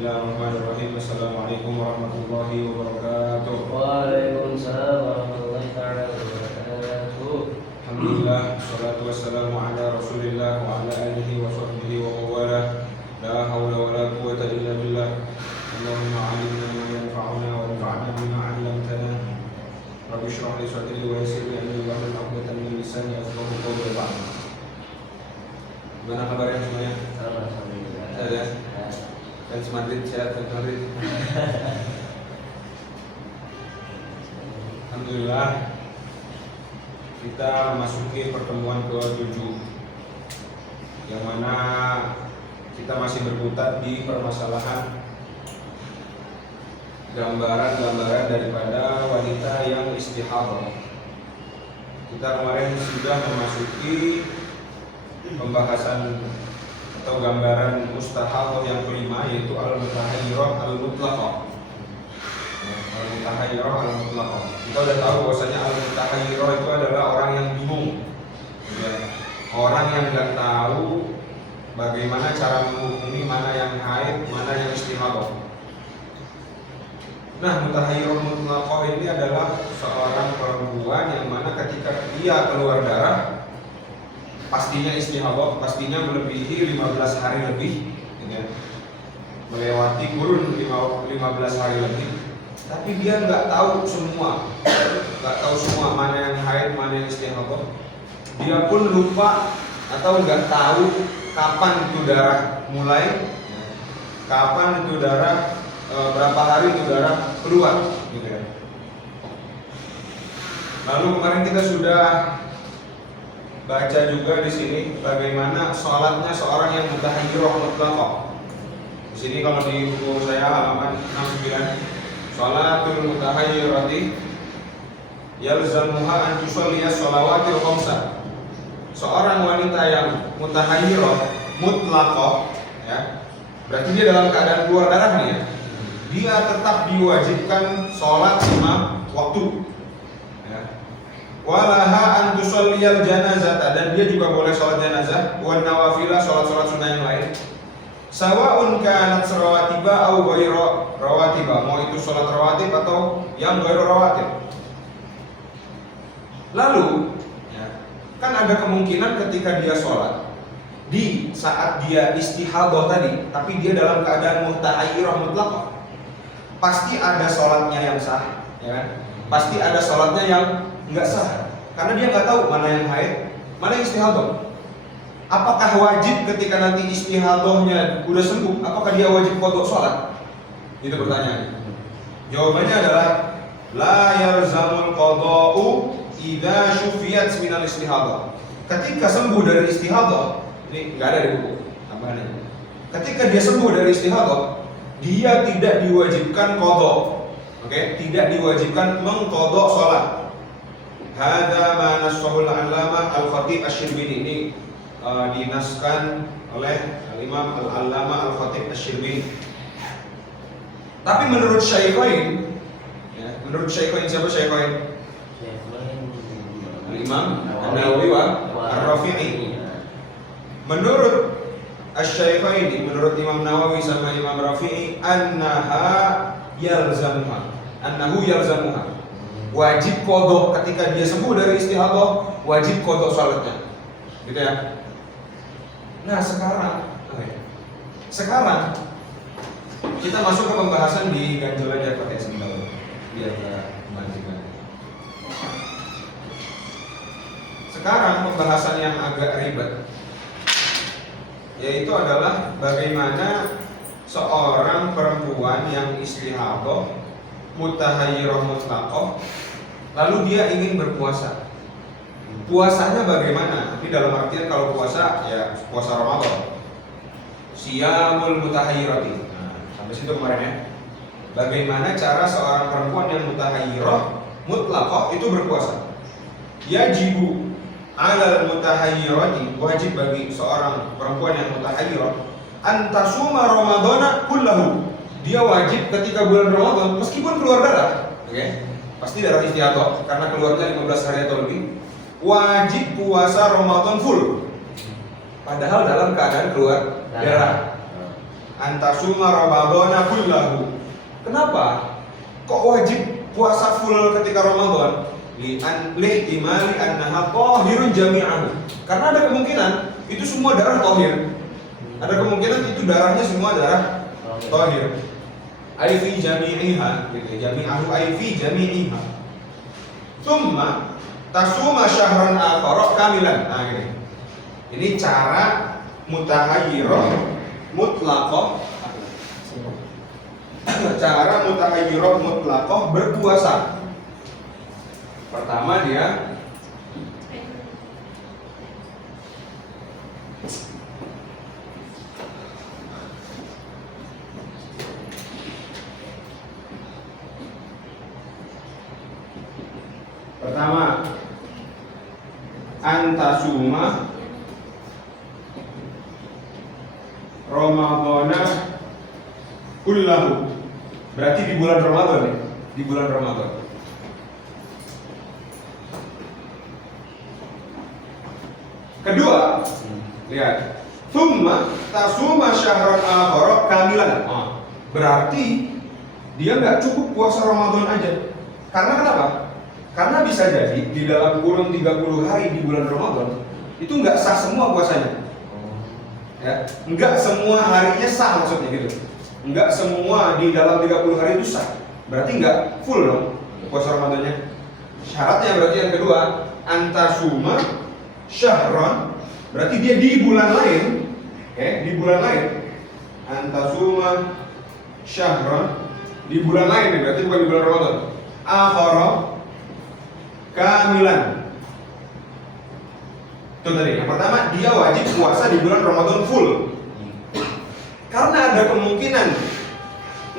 Bismillahirrahmanirrahim. Assalamualaikum warahmatullahi wabarakatuh. Waalaikumsalam warahmatullahi wabarakatuh. Alhamdulillah, salatu wassalamu ala Rasulillah wa ala alihi wa sahbihi wa mawala. La hawla wa la quwwata illa billah. Allahumma 'allimna ma yanfa'una wa anfa'na bima 'allamtana. Rabbi shrah li sadri wa yassir li amri wahlul 'uqdatam min lisani yafqahu qawli. Gimana kabarnya semuanya? Alhamdulillah. Sehat ya? Fans Madrid sehat, fans Madrid. Alhamdulillah, kita memasuki pertemuan ke-7 yang mana kita masih berkutat di permasalahan gambaran-gambaran daripada wanita yang istihadah. Kita kemarin sudah memasuki pembahasan atau gambaran mustahadah yang kelima, yaitu al-mutahayyirah al-mutlaqah. Al-mutahayyirah al-mutlaqah. Kita sudah tahu bahwasanya al-mutahayyirah itu adalah orang yang bingung, ya. Orang yang nggak tahu bagaimana cara menghukumi mana yang haid, mana yang istihadah. Nah, mutahayyirah mutlaqah ini adalah seorang perempuan yang mana ketika dia keluar darah, pastinya istihadah, pastinya melebihi 15 hari lebih, ya. Melewati kurun 15 hari lebih, tapi dia nggak tahu semua, mana yang haid, mana yang istihadah. Dia pun lupa atau nggak tahu kapan itu darah mulai, kapan itu darah, berapa hari itu darah keluar, gitu ya. Lalu kemarin kita sudah baca juga di sini bagaimana sholatnya seorang yang mutahayyirah mutlaqah. Di sini kalau di buku saya halaman 69, sholatul mutahayyirati yalzamuha an tusalliya shalawatil khamsah. Seorang wanita yang mutahayyirah mutlaqah, ya, berarti dia dalam keadaan keluar darah nih, ya. Dia tetap diwajibkan sholat 5 waktu. Walaha an tusalliyal janazata, dan dia juga boleh sholat janazah, wan nawafilah, sholat-sholat sunnah yang lain. Sawaun kanat rawatiba au ghairu rawatiba, mau itu sholat rawatib atau yang ghairu rawatib. Lalu, ya, kan ada kemungkinan ketika dia sholat di saat dia istihadah tadi, tapi dia dalam keadaan mutahayyirah mutlaqah, pasti ada sholatnya yang sah, ya kan? Pasti ada sholatnya yang nggak sah, karena dia nggak tahu mana yang haid, mana yang istihadah. Apakah wajib ketika nanti istihadahnya udah sembuh, apakah dia wajib qadha sholat? Itu pertanyaannya. Jawabannya adalah la yalzamul qadha'u idza syufiyat minal istihadah. Ketika sembuh dari istihadah, ini nggak ada di buku tambahannya. Ketika dia sembuh dari istihadah, dia tidak diwajibkan qadha. Oke, tidak diwajibkan mengqadha sholat. Hadza ma nasahul 'allamah al-Khatib asy-Syirbini. Ini dinaskan oleh Al-Imam Al-Allamah Al-Khatib asy-Syirbini. Tapi menurut Syaikhain, ya, menurut Syaikhain, siapa Syaikhain? Al-Imam An-Nawawi wa Ar-Rafi'i. Menurut Asy-Syaikhaini, menurut Imam Nawawi sama Imam Rafi'i, annahu yalzamuha, wajib qadha ketika dia sembuh dari istihadah, wajib qadha salatnya, gitu ya. Nah sekarang kita masuk ke pembahasan di ganjalan yang pakai sendal, biar kembalikan. Sekarang pembahasan yang agak ribet, yaitu adalah bagaimana seorang perempuan yang istihadah mutahayyirah mutlaqah, lalu dia ingin berpuasa. Puasanya bagaimana? Tapi dalam artian kalau puasa, ya puasa Ramadan. Siyamul mutahayyirati. Nah, sampai situ kemarin ya. Bagaimana cara seorang perempuan yang mutahayyirah mutlaqah itu berpuasa? Yajibu 'alal mutahayyirati, wajib bagi seorang perempuan yang mutahayyirah antasuma ramadhana kullahu. Dia wajib ketika bulan Ramadan meskipun keluar darah, oke? Pasti darah istihadah karena keluarnya 15 hari atau lebih, wajib puasa Ramadan full. Padahal dalam keadaan keluar darah. antasuma ramadhana kullahu. Kenapa? Kok wajib puasa full ketika Ramadan? Lihtimali annaha tahirun jami'an. Karena ada kemungkinan itu semua darah tahir. Ada kemungkinan itu darahnya semua darah tahir. Ai fi jami'iha, gitu. Jami'ahu ai fi jami'iha. Tsumma tasuma syahran akhara kamilan. Nah, gini. Ini cara mutahayyirah mutlaqah. Cara mutahayyirah mutlaqah berpuasa. Pertama dia antasuma Ramadhana kullahu. Berarti di bulan Ramadan ya? Di bulan Ramadan. Kedua, lihat. Tsumma tasuma syahran akhara kamilan. Berarti dia nggak cukup puasa Ramadan aja. Karena kenapa? Karena bisa jadi di dalam kurun 30 hari di bulan Ramadan itu nggak sah semua puasanya. Ya, nggak semua harinya sah maksudnya gitu. Nggak semua di dalam 30 hari itu sah. Berarti nggak full dong puasa Ramadannya. Syaratnya berarti yang kedua, antasuma syahron, berarti dia di bulan lain, di bulan lain. Antasuma syahron di bulan lain, berarti bukan di bulan Ramadan. Akhara kamilan. Itu tadi. Yang pertama, dia wajib puasa di bulan Ramadan full. Karena ada kemungkinan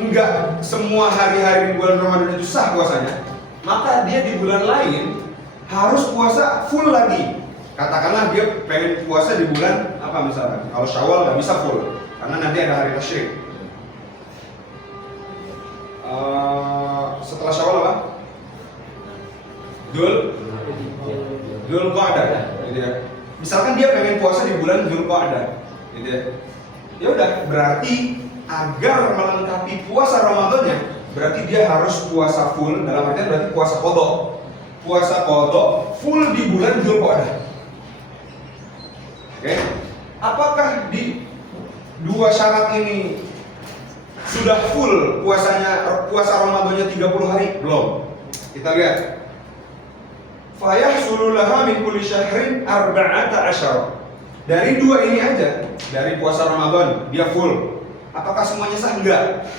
enggak semua hari-hari di bulan Ramadan itu sah puasanya, maka dia di bulan lain harus puasa full lagi. Katakanlah dia pengen puasa di bulan apa misalnya, kalau Syawal nggak bisa full karena nanti ada hari tasyrik. Setelah Syawal apa? Dzul Qa'dah, gitu ya. Misalkan dia pengen puasa di bulan Dzul Qa'dah, gitu ya. Ya udah, berarti agar melengkapi puasa Ramadannya, berarti dia harus puasa full, dalam artian berarti puasa qadha. Puasa qadha full di bulan Dzul Qa'dah. Oke. Apakah di dua syarat ini sudah full puasanya, puasa Ramadannya 30 hari? Belum. Kita lihat. Fayahsulu laha min kulli syahrin arba'ata asyara. Dari dua ini aja, dari puasa Ramadan dia full. Apakah semuanya sah? Enggak.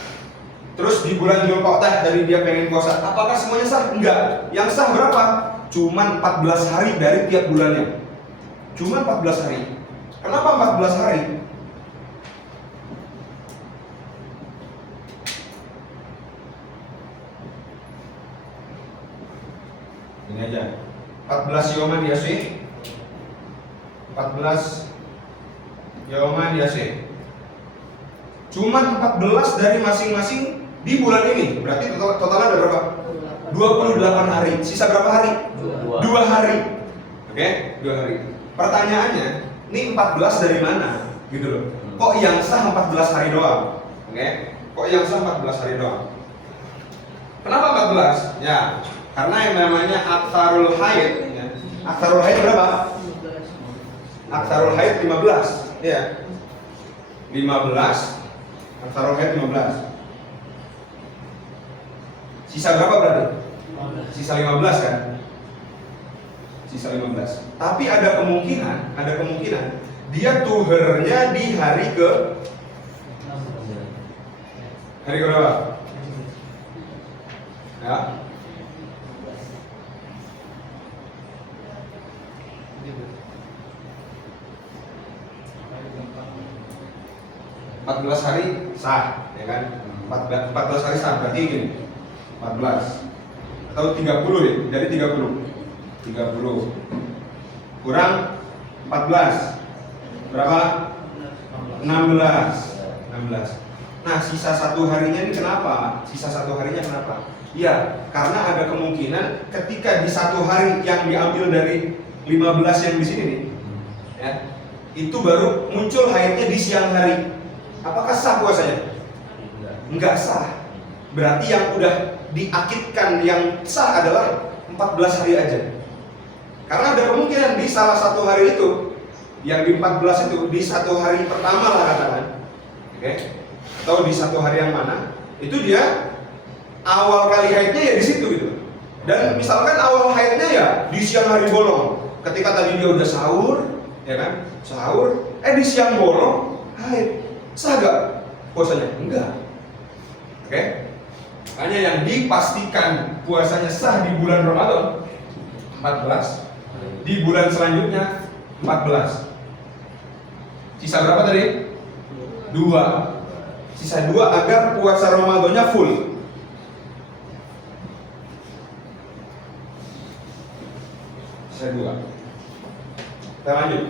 Terus di bulan Dzulqa'dah dari dia pengen puasa, apakah semuanya sah? Enggak. Yang sah berapa? Cuman 14 hari dari tiap bulannya. Cuma 14 hari. Kenapa 14 hari? Ini aja. 14 yoman yasih. 14 yoman yasih. Cuman 14 dari masing-masing di bulan ini. Berarti totalnya ada berapa? 28 hari. Sisa berapa hari? 2 hari. Oke, 2 hari. Pertanyaannya, ini 14 dari mana? Gitu loh. Kok yang sah 14 hari doang? Oke. Kok yang sah 14 hari doang? Kenapa 14? Ya, karena yang namanya aktsarul haid, ya. Aktsarul haid berapa? Aktsarul haid 15. Ya. 15. Aktsarul haid 15. Sisa berapa berarti? Sisa 15 kan? Sisa 15. Tapi ada kemungkinan dia tuhernya di hari ke berapa? Ya. Empat 14 hari sah, ya kan? 14 hari sah, berarti gini 14 atau 30 ya, dari 30 kurang 14 berapa? 16. Nah, sisa satu harinya ini kenapa? Ya, karena ada kemungkinan ketika di satu hari yang diambil dari 15 yang di sini nih, ya, itu baru muncul haidnya di siang hari. apakah sah puasanya? Enggak. Enggak sah. Berarti yang udah diakidkan yang sah adalah 14 hari aja. Karena ada kemungkinan di salah satu hari itu, yang di 14 itu, di satu hari pertama lah katakan, oke? Atau di satu hari yang mana, itu dia awal kali haidnya ya di situ gitu. Dan misalkan awal haidnya ya di siang hari bolong. Ketika tadi dia udah sahur, ya kan? Sahur, di siang bolong haid. Sah gak puasanya? Enggak. Oke? Makanya yang dipastikan puasanya sah di bulan Ramadan 14, di bulan selanjutnya 14. Sisa berapa tadi? 2. Sisa 2 agar puasa Ramadannya full. Sisa 2. Kita lanjut.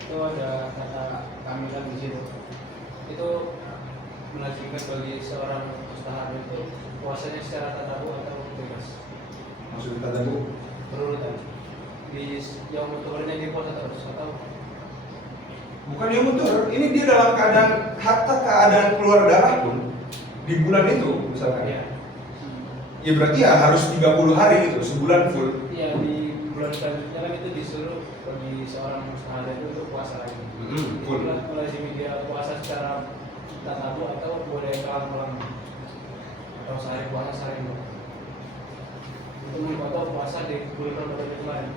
Itu ada kata kamilan di situ. Itu melazimkan bagi seorang mustahab itu puasanya secara tadabbur atau bebas. Maksud kata Bu? Berurutan. Di yang mutualnya di puasa terus atau Bukan yang mutur, ini dia dalam keadaan hatta keadaan keluar darah pun di bulan itu misalkan. ya? Ya berarti ya harus 30 hari gitu, sebulan full. Iya, di bulan selanjutnya kan itu disuruh bagi seorang mustahab itu untuk puasa lagi. Full. Itulah melazimi dia puasa secara tadabbur atau boleh ulang-ulang atau sehari puasa sehari enggak. Itu mengkotor puasa di bulan Ramadan yang kemarin.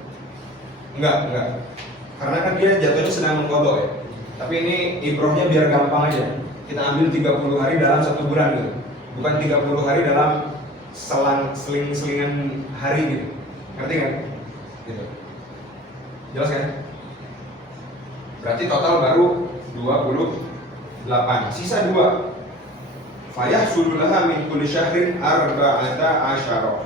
Enggak. Karena kan dia jatuhnya sedang mengkodok ya. Tapi ini ibrohnya biar gampang aja. Kita ambil 30 hari dalam 1 bulan gitu. Bukan 30 hari dalam seling-selingan hari gitu. Ngerti kan? Gitu. Jelas kan? Berarti total baru 28. Sisa 2. Fayahsulullaha min kulli syahrin arba'ata asyara.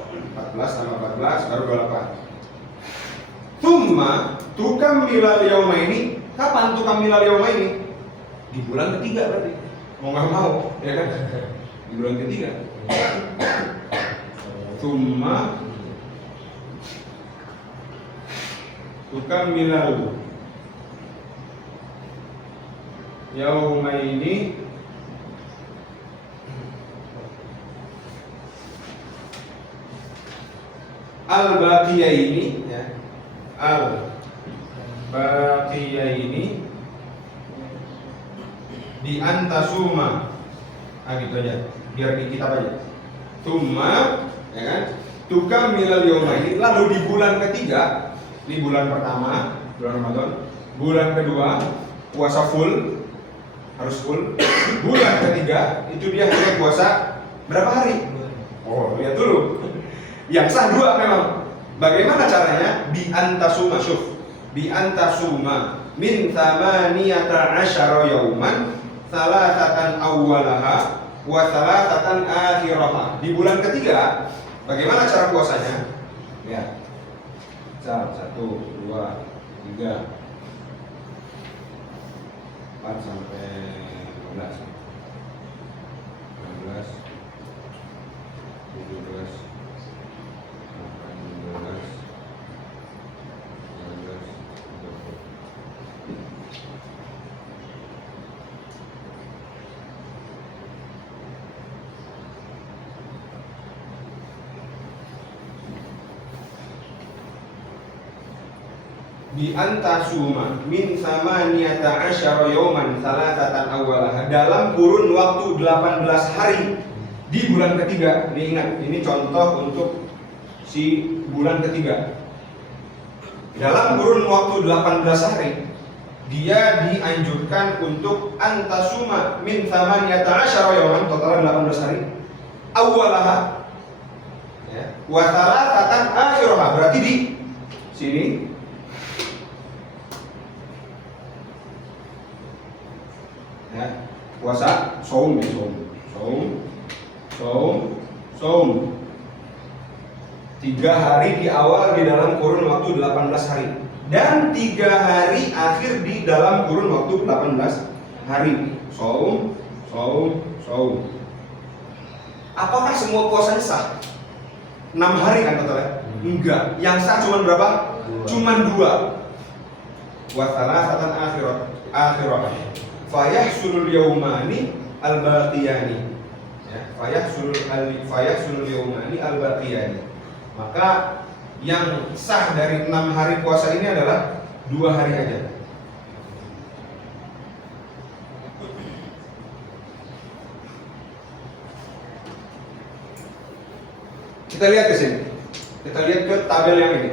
14 tambah 14 baru 28. Thumma tukammilal yaumaini. Kapan tukammilal yaumaini? Di bulan ketiga berarti. Mau nggak mau, ya kan? Di bulan ketiga. Thumma tukammilal yaumaini al-baqiyaini ya. Al-baqiyaini di antasuma. Gitu aja. Biar di kitab aja. Tsumma ya kan? Tukammilal yaumaini, lalu di bulan ketiga, di bulan pertama, bulan Ramadan, bulan kedua puasa full, harus full. Bulan ketiga itu dia hanya puasa berapa hari? Oh, lihat dulu. Yang sah 2 memang. Bagaimana caranya? Bi antasuma, syuf. Bi antasuma min thamaniyata asyara yauman, salasatan awwalaha wa salasatan akhiraha. Di bulan ketiga, bagaimana cara puasanya? Ya. 1, 2, 3, 4 sampai 15, 16, 17, 18, 19, 20. Bi antasuma min samaniyata asyara yauman salasatan awwalah, dalam kurun waktu 18 hari di bulan ketiga. Ini ingat, ini contoh untuk si bulan ketiga. Dalam kurun waktu 18 hari dia dianjurkan untuk antasuma min samaniyata asyara yauman, total 18 hari, awwalah ya, wa salasatan akhiraha, berarti di sini ya, puasa saum ya, saum 3 hari di awal di dalam kurun waktu 18 hari dan 3 hari akhir di dalam kurun waktu 18 hari. Saum. Apakah semua puasanya sah? 6 hari kan totalnya? Enggak. Yang sah cuma berapa? Cuman 2. Wa salasatan akhirah. fayahsulul yaumani al-baqiyani. Ya, fayahsulul yaumani al-baqiyani. Maka yang sah dari 6 hari puasa ini adalah 2 hari aja. Kita lihat ke sini. Kita lihat ke tabel yang ini.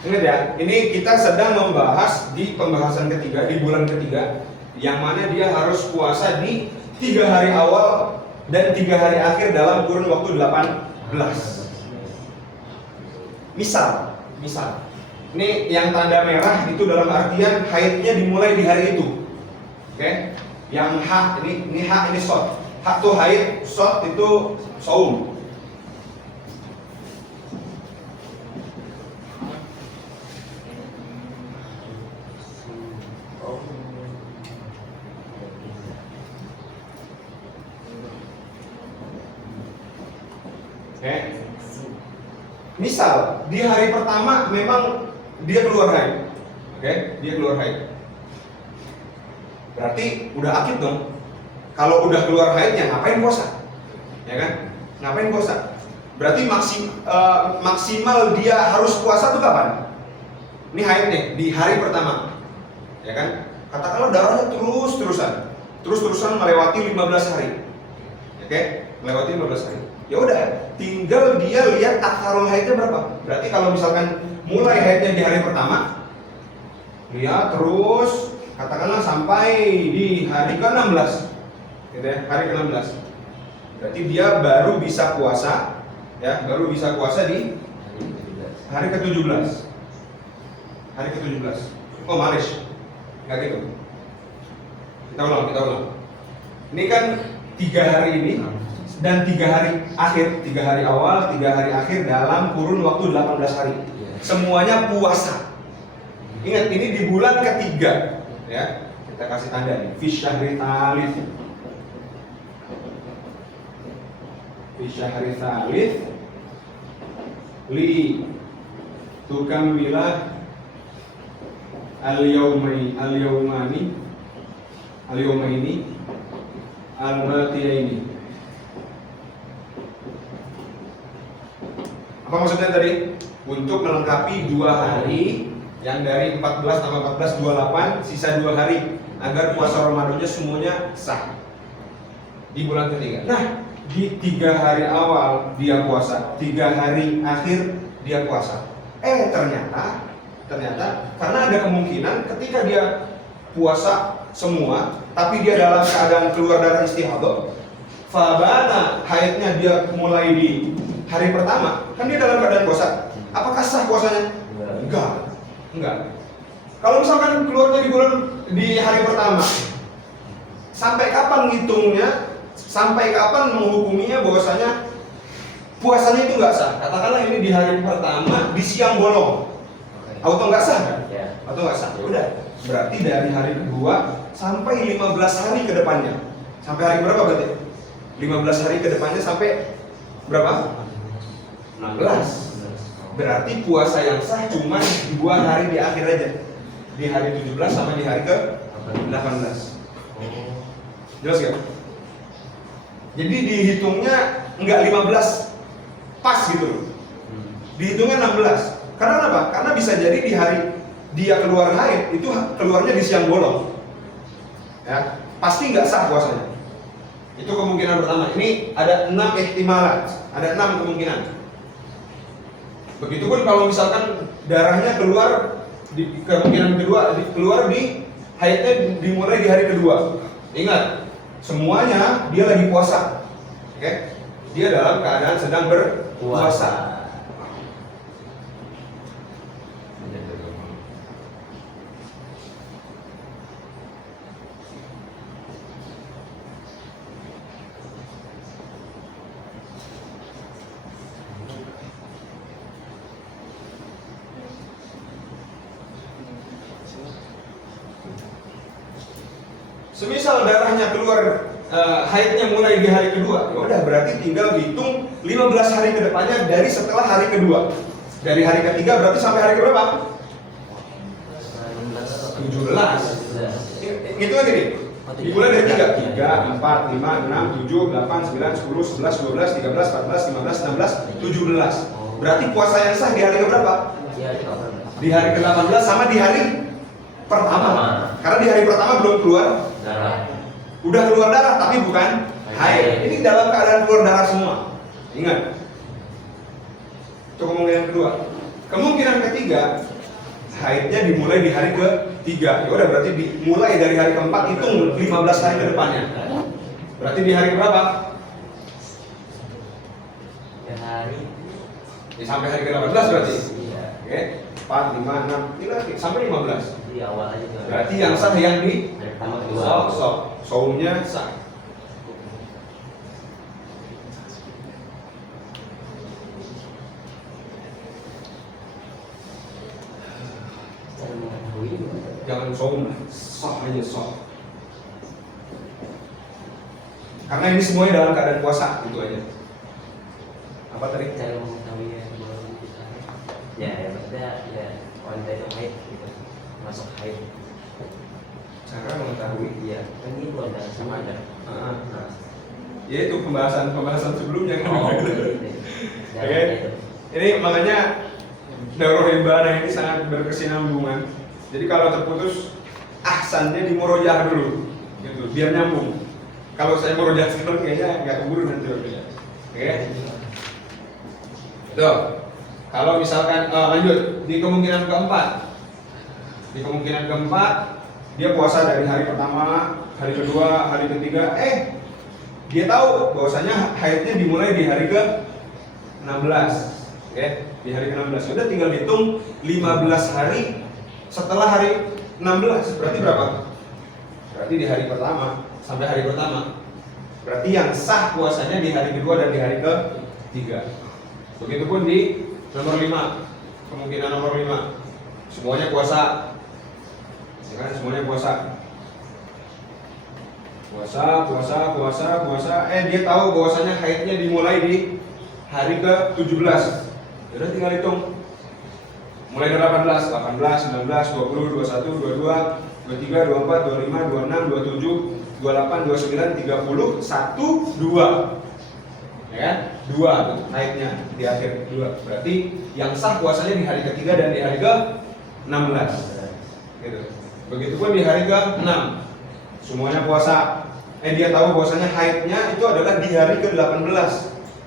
Ingat ya, ini kita sedang membahas di pembahasan ketiga, di bulan ketiga, yang mana dia harus puasa di 3 hari awal dan 3 hari akhir dalam kurun waktu 18. Misal, ini yang tanda merah itu dalam artian haidnya dimulai di hari itu. Oke? Yang H ini H ini shot. H itu haid, shot itu saum. Oke. Misal di hari pertama memang dia keluar haid. Oke, dia keluar haid. Berarti udah akid dong. Kalau udah keluar haidnya ngapain puasa? Ya kan? Ngapain puasa? Berarti maksimal dia harus puasa tuh kapan? Ini haid nih di hari pertama. Ya kan? Katakanlah darahnya terus-terusan melewati 15 hari. Oke? Melewati 15 hari. Ya udah, tinggal dia lihat akharul haidnya berapa. Berarti kalau misalkan mulai haidnya di hari pertama, lihat terus katakanlah sampai di hari ke-16. Gitu ya, hari ke-16. Berarti dia baru bisa puasa, ya, baru bisa puasa di hari ke-17. Hari ke-17. Oh, malish. Enggak gitu. Kita ulang. Ini kan 3 hari ini dan 3 hari akhir, 3 hari awal, 3 hari akhir dalam kurun waktu 18 hari. Semuanya puasa. Ingat, ini di bulan ketiga, ya. Kita kasih tanda nih, fi syahri tsalits. Fi syahri tsalits li tukammilah al-yawmaini al-baqiyaini. Apa maksudnya tadi? Untuk melengkapi 2 hari yang dari 14 tambah 14 28, sisa 2 hari agar puasa Ramadannya semuanya sah di bulan ketiga. Nah, di 3 hari awal dia puasa, 3 hari akhir dia puasa. Ternyata karena ada kemungkinan ketika dia puasa semua, tapi dia dalam keadaan keluar darah istihadah, fabana haidnya dia mulai di hari pertama, kan dia dalam keadaan puasa. Apakah sah puasanya? Enggak. Kalau misalkan keluarnya di hari pertama, sampai kapan ngitungnya? Sampai kapan menghukuminya bahwasanya puasanya itu nggak sah? Katakanlah ini di hari pertama di siang bolong, auto nggak sah kan? Auto nggak sah. Udah. Berarti dari hari kedua sampai 15 hari ke depannya. Sampai hari berapa berarti? 15 hari ke depannya sampai berapa? 16. Berarti puasa yang sah cuma 2 hari di akhir aja. Di hari 17 sama di hari ke 18. Jelas gak? Jadi dihitungnya enggak 15 pas gitu loh. Dihitungnya 16. Karena apa? Karena bisa jadi di hari dia keluar haid itu keluarnya di siang bolong. Ya, pasti nggak sah puasanya. Itu kemungkinan pertama. Ini ada 6 ihtimalat, ada 6 kemungkinan. Begitupun kalau misalkan darahnya keluar di kemungkinan kedua, keluar di haidnya dimulai di hari kedua. Ingat, semuanya dia lagi puasa. Oke? Dia dalam keadaan sedang berpuasa. Semisal darahnya keluar haidnya mulai di hari kedua, ya udah berarti tinggal hitung 15 hari ke depannya dari setelah hari kedua. Dari hari ketiga berarti sampai hari keberapa? 17. Gitu kan gini. Dimulai dari 3, 4, 5, 6, 7, 8, 9, 10, 11, 12, 13, 14, 15, 16, 17. Berarti puasa yang sah di hari keberapa? Di hari ke-18 sama di hari pertama. Karena di hari pertama belum keluar darah. Udah keluar darah tapi bukan haid. Ini dalam keadaan keluar darah semua. Ingat. Itu kemungkinan kedua. Kemungkinan ketiga, haidnya dimulai di hari ke-3. Ya udah berarti dimulai dari hari ke-4 hitung 15 hari ke depannya. Berarti di hari berapa? Ya hari. Ya, sampai hari ke-18 berarti. Iya. Oke. 4, 5, 6, ini lagi sampai 15. Di awal aja tuh. Berarti yang sah yang di Hari pertama kedua. saumnya sah. Cara mengetahui Jangan saum, sah aja sah. Karena ini semuanya dalam keadaan puasa, itu aja. Apa tadi? cara mengetahui ya belum kita. Ya, maksudnya ya wanita itu haid gitu. Masuk haid. Cara mengetahui. Iya, kan ini belum ada sama ada. Ah, Nah, ya itu pembahasan sebelumnya. oh, gitu. Oke. Ini makanya daurah ibadah ini sangat berkesinambungan. Jadi kalau terputus, ahsannya di murojaah dulu, gitu, biar nyambung. Kalau saya murojaah sekarang kayaknya nggak keburu nanti waktunya. Oke. Tuh. Kalau misalkan lanjut di kemungkinan keempat, dia puasa dari hari pertama, hari kedua, hari ketiga. Dia tahu bahwasanya haidnya dimulai di hari ke-16. Oke, di hari ke-16. Sudah tinggal hitung 15 hari setelah hari 16. Berarti berapa? Berarti di hari pertama sampai hari pertama. Berarti yang sah puasanya di hari kedua dan di hari ke-3. Begitupun di nomor 5. Kemungkinan nomor 5. Semuanya puasa. Ya kan, semuanya puasa. Puasa. Dia tahu bahwasanya haidnya dimulai di hari ke-17. Udah tinggal hitung. Mulai dari 18, 19, 20, 21, 22, 23, 24, 25, 26, 27, 28, 29, 30, 1, 2. Ya kan? 2 tuh haidnya di akhir 2. Berarti yang sah puasanya di hari ketiga dan di hari ke-16. Gitu. Begitupun di hari ke-6. Semuanya puasa. Dia tahu bahwasanya haidnya itu adalah di hari ke-18.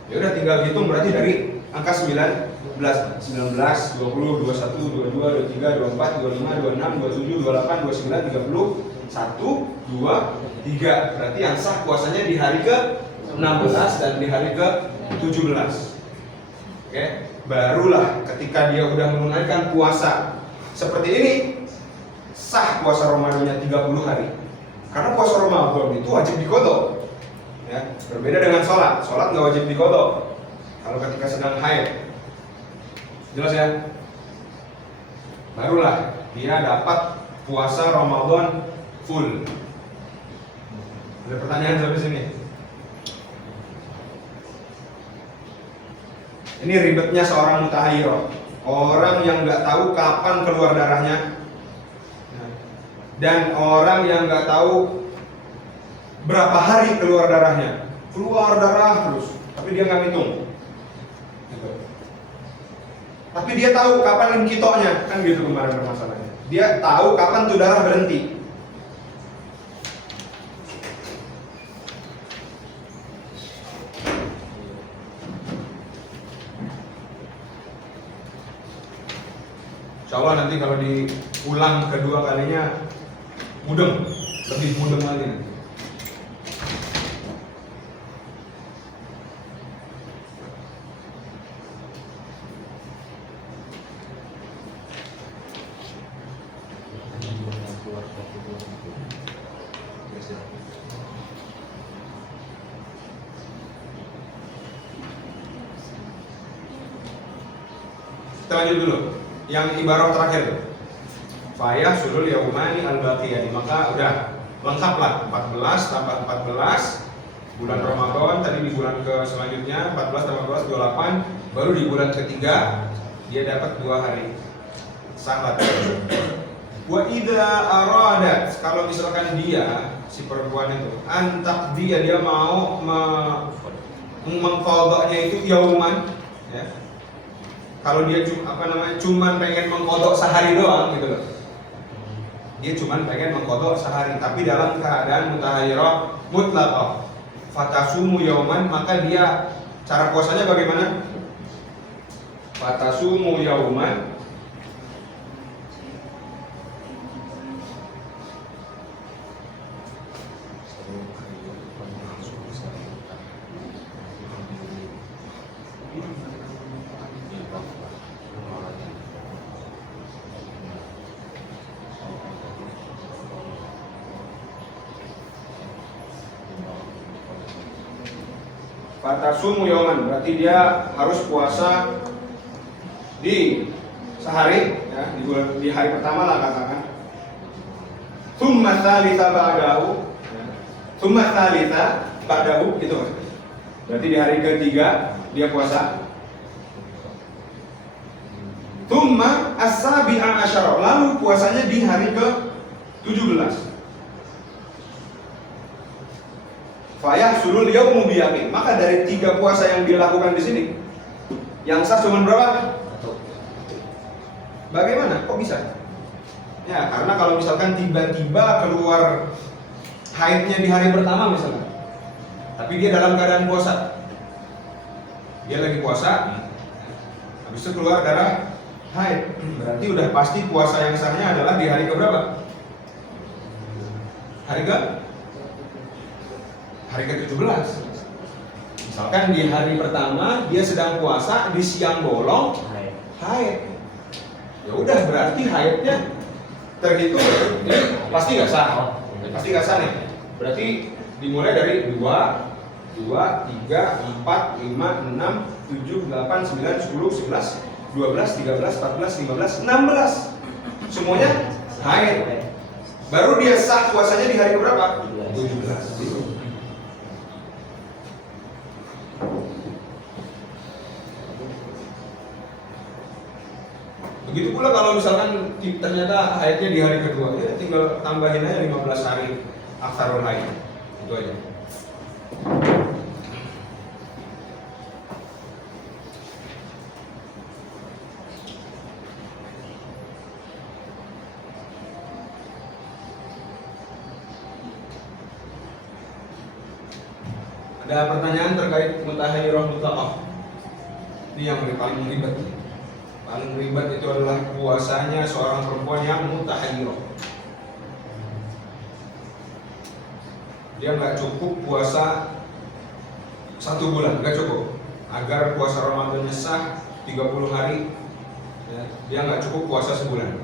Ya udah tinggal hitung berarti dari angka 19, 20, 21, 22, 23, 24, 25, 26, 27, 28, 29, 30, 1, 2, 3. Berarti yang sah puasanya di hari ke-16 dan di hari ke-17. Oke, barulah ketika dia udah menunaikan puasa seperti ini, sah puasa Ramadannya 30 hari. Karena puasa Ramadan itu wajib diqadha. Ya, berbeda dengan sholat nggak wajib diqadha. Kalau ketika sedang haid, jelas ya. Barulah dia dapat puasa Ramadan full. Ada pertanyaan sampai sini? Ini ribetnya seorang mutahayyirah, orang yang nggak tahu kapan keluar darahnya, dan orang yang nggak tahu berapa hari keluar darahnya. Keluar darah terus, tapi dia nggak hitung. Gitu. Tapi dia tahu kapan inkitonya, kan gitu kemarin permasalahannya. Dia tahu kapan tuh darah berhenti. Insya Allah nanti kalau diulang kedua kalinya mudeng, lebih mudeng lagi. Kita lanjut dulu. Yang ibarat terakhir tuh. Fayah sulul yaumani al-baqiyani. Maka udah lengkap lah, 14 tambah 14 bulan Ramadan, tadi di bulan ke selanjutnya 14 tambah 14 28, baru di bulan ketiga dia dapat 2 hari. Salat. Wa idza aradat, kalau misalkan dia si perempuan itu antak dia mau mengqadanya itu yauman, ya. Kalau dia cuman pengen mengqadha sehari doang gitu loh. Dia cuman pengen mengqadha sehari, tapi dalam keadaan mutahayyirah mutlaqah. Fatasumu yauman, maka dia cara puasanya bagaimana? Fatasumu yauman, fatasumu yauman, berarti dia harus puasa di sehari, ya, di hari pertama lah katakan. Tsumma tsalitsa ba'dahu, tsumma tsalitsa ba'dahu gitu kan. Berarti di hari ketiga dia puasa. Tsumma as-sabi'a asyara, lalu puasanya di hari ke-17. Fayahsulul yaumu biyaqin, maka dari 3 puasa yang dilakukan di sini, yang sah cuma berapa? 1. Bagaimana? Kok bisa? Ya, karena kalau misalkan tiba-tiba keluar haidnya di hari pertama misalnya, tapi dia dalam keadaan puasa, dia lagi puasa, habis itu keluar darah haid, berarti udah pasti puasa yang sahnya adalah di hari keberapa? Hari ke-17. Misalkan di hari pertama dia sedang puasa, di siang bolong haid. Ya udah, berarti haidnya terhitung ini pasti nggak sah. Pasti nggak sah nih. Berarti dimulai dari 2, 3, 4, 5, 6, 7, 8, 9, 10, 11, 12, 13, 14, 15, 16. Semuanya haid. Baru dia sah puasanya di hari berapa? 17. Begitu pula kalau misalkan ternyata haidnya di hari kedua, ya tinggal tambahin aja 15 hari aksarul haid. Itu aja. Ada pertanyaan terkait mutahayyirah mutlaqah. Ini yang paling ribet. Paling ribet itu adalah puasanya seorang perempuan yang mutahayyirah. Dia nggak cukup puasa 1 bulan, nggak cukup. Agar puasa Ramadannya sah 30 hari, ya, dia nggak cukup puasa sebulan.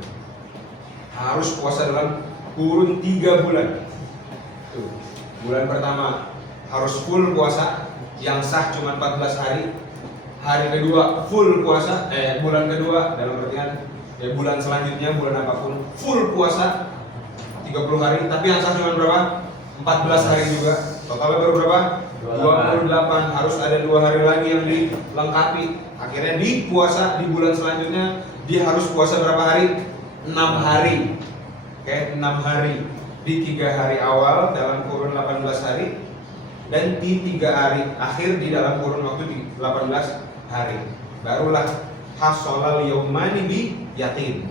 Harus puasa dalam kurun 3 bulan. Tuh. Bulan pertama harus full puasa, yang sah cuma 14 hari. Hari kedua full puasa, bulan kedua dalam artian bulan selanjutnya, bulan apapun full puasa 30 hari, tapi yang sah cuma berapa? 14 hari juga. Totalnya baru berapa? 28. Harus ada 2 hari lagi yang dilengkapi. Akhirnya di puasa di bulan selanjutnya dia harus puasa berapa hari? 6 hari. Oke, 6 hari di 3 hari awal dalam kurun 18 hari, dan di 3 hari akhir di dalam kurun waktu 18 hari. Barulah hasolal yaumani bi yatim.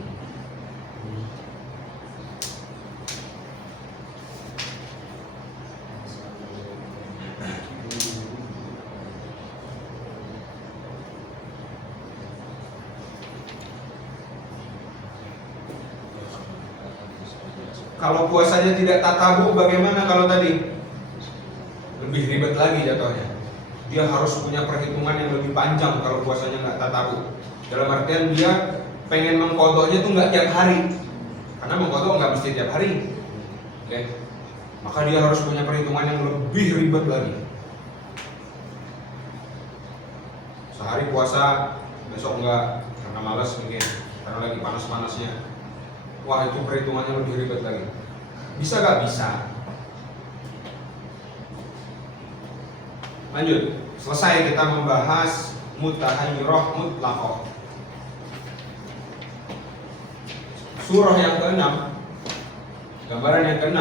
Kalau puasanya tidak tatabu, bagaimana kalau tadi? Lebih ribet lagi jatuhnya. Dia harus punya perhitungan yang lebih panjang kalau puasanya nggak tatabu. Dalam artian dia pengen mengqadhanya tuh nggak tiap hari, karena mengqadha nggak mesti tiap hari. Oke. Maka dia harus punya perhitungan yang lebih ribet lagi. Sehari puasa, besok nggak karena malas mungkin, karena lagi panas-panasnya. Wah, itu perhitungannya lebih ribet lagi. Bisa nggak? Bisa. Lanjut. Selesai kita membahas mutahayyirah mutlaqah. Surah yang ke-6, gambaran yang ke-6,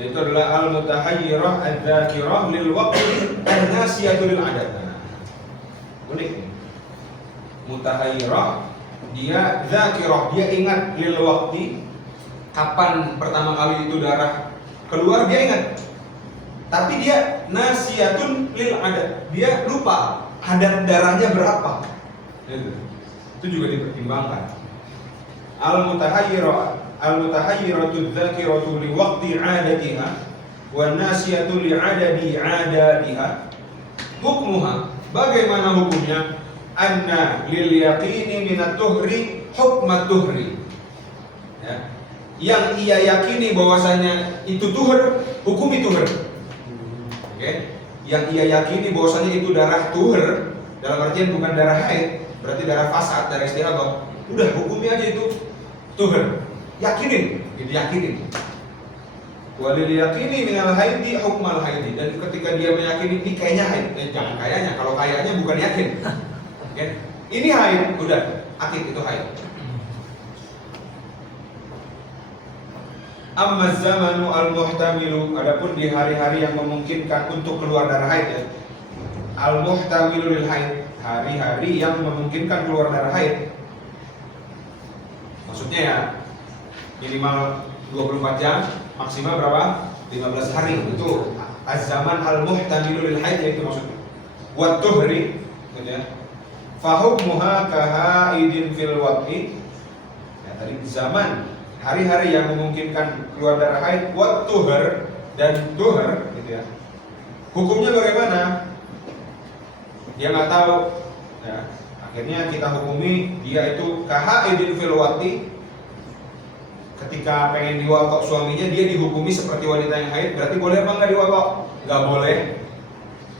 yaitu adalah al-mutahayyirah adz-dzakirah lil waqti an-nasiyatu lil adad. Unik nih. Mutahayyirah, dia dzakirah, dia ingat lil waqti, kapan pertama kali itu darah keluar dia ingat. Tapi dia nasiyatun lil adad, dia lupa adad darahnya berapa. Itu juga dipertimbangkan. Al-mutahayyiratu dzakiratu li waqti 'adatiha wan nasiyatu li 'adadi 'adadiha. Hukmuha, bagaimana hukumnya? Anna lil yaqini minat tuhri hukmat tuhri. Ya. Yang ia yakini bahwasanya itu tuhur, hukumi tuhur. Oke. Yang ia yakini bahwasanya itu darah tuhur, dalam artian bukan darah haid, berarti darah fasad, darah istihadah. Udah hukumi aja itu tuhur. Yakinin, gitu yakinin. Walil yakini minal haidi hukmal haidi. Dan ketika dia meyakini ini kayaknya haid, jangan kayaknya, kalau kayaknya bukan yakin. Okay. Ini haid, udah akid itu haid. Amma zamanu al-muhtamilu, adapun di hari-hari yang memungkinkan untuk keluar darah haid ya. Al-muhtamilu lil haid, hari-hari yang memungkinkan keluar darah haid. Maksudnya ya minimal 24 jam, maksimal berapa? 15 hari. Itu az-zaman al-muhtamilu lil haid, yaitu maksudnya. Wat tuhri, gitu ya. Fahukmuha kahaidin fil waqti. Ya, tadi zaman, hari-hari yang memungkinkan keluar darah haid, wat tuhur dan tuhur, gitu ya. Hukumnya bagaimana? Dia nggak tahu. Ya. Akhirnya kita hukumi dia itu kahaidin fil waqti. Ketika pengen diwakok suaminya, dia dihukumi seperti wanita yang haid. Berarti boleh apa nggak diwakok? Nggak boleh.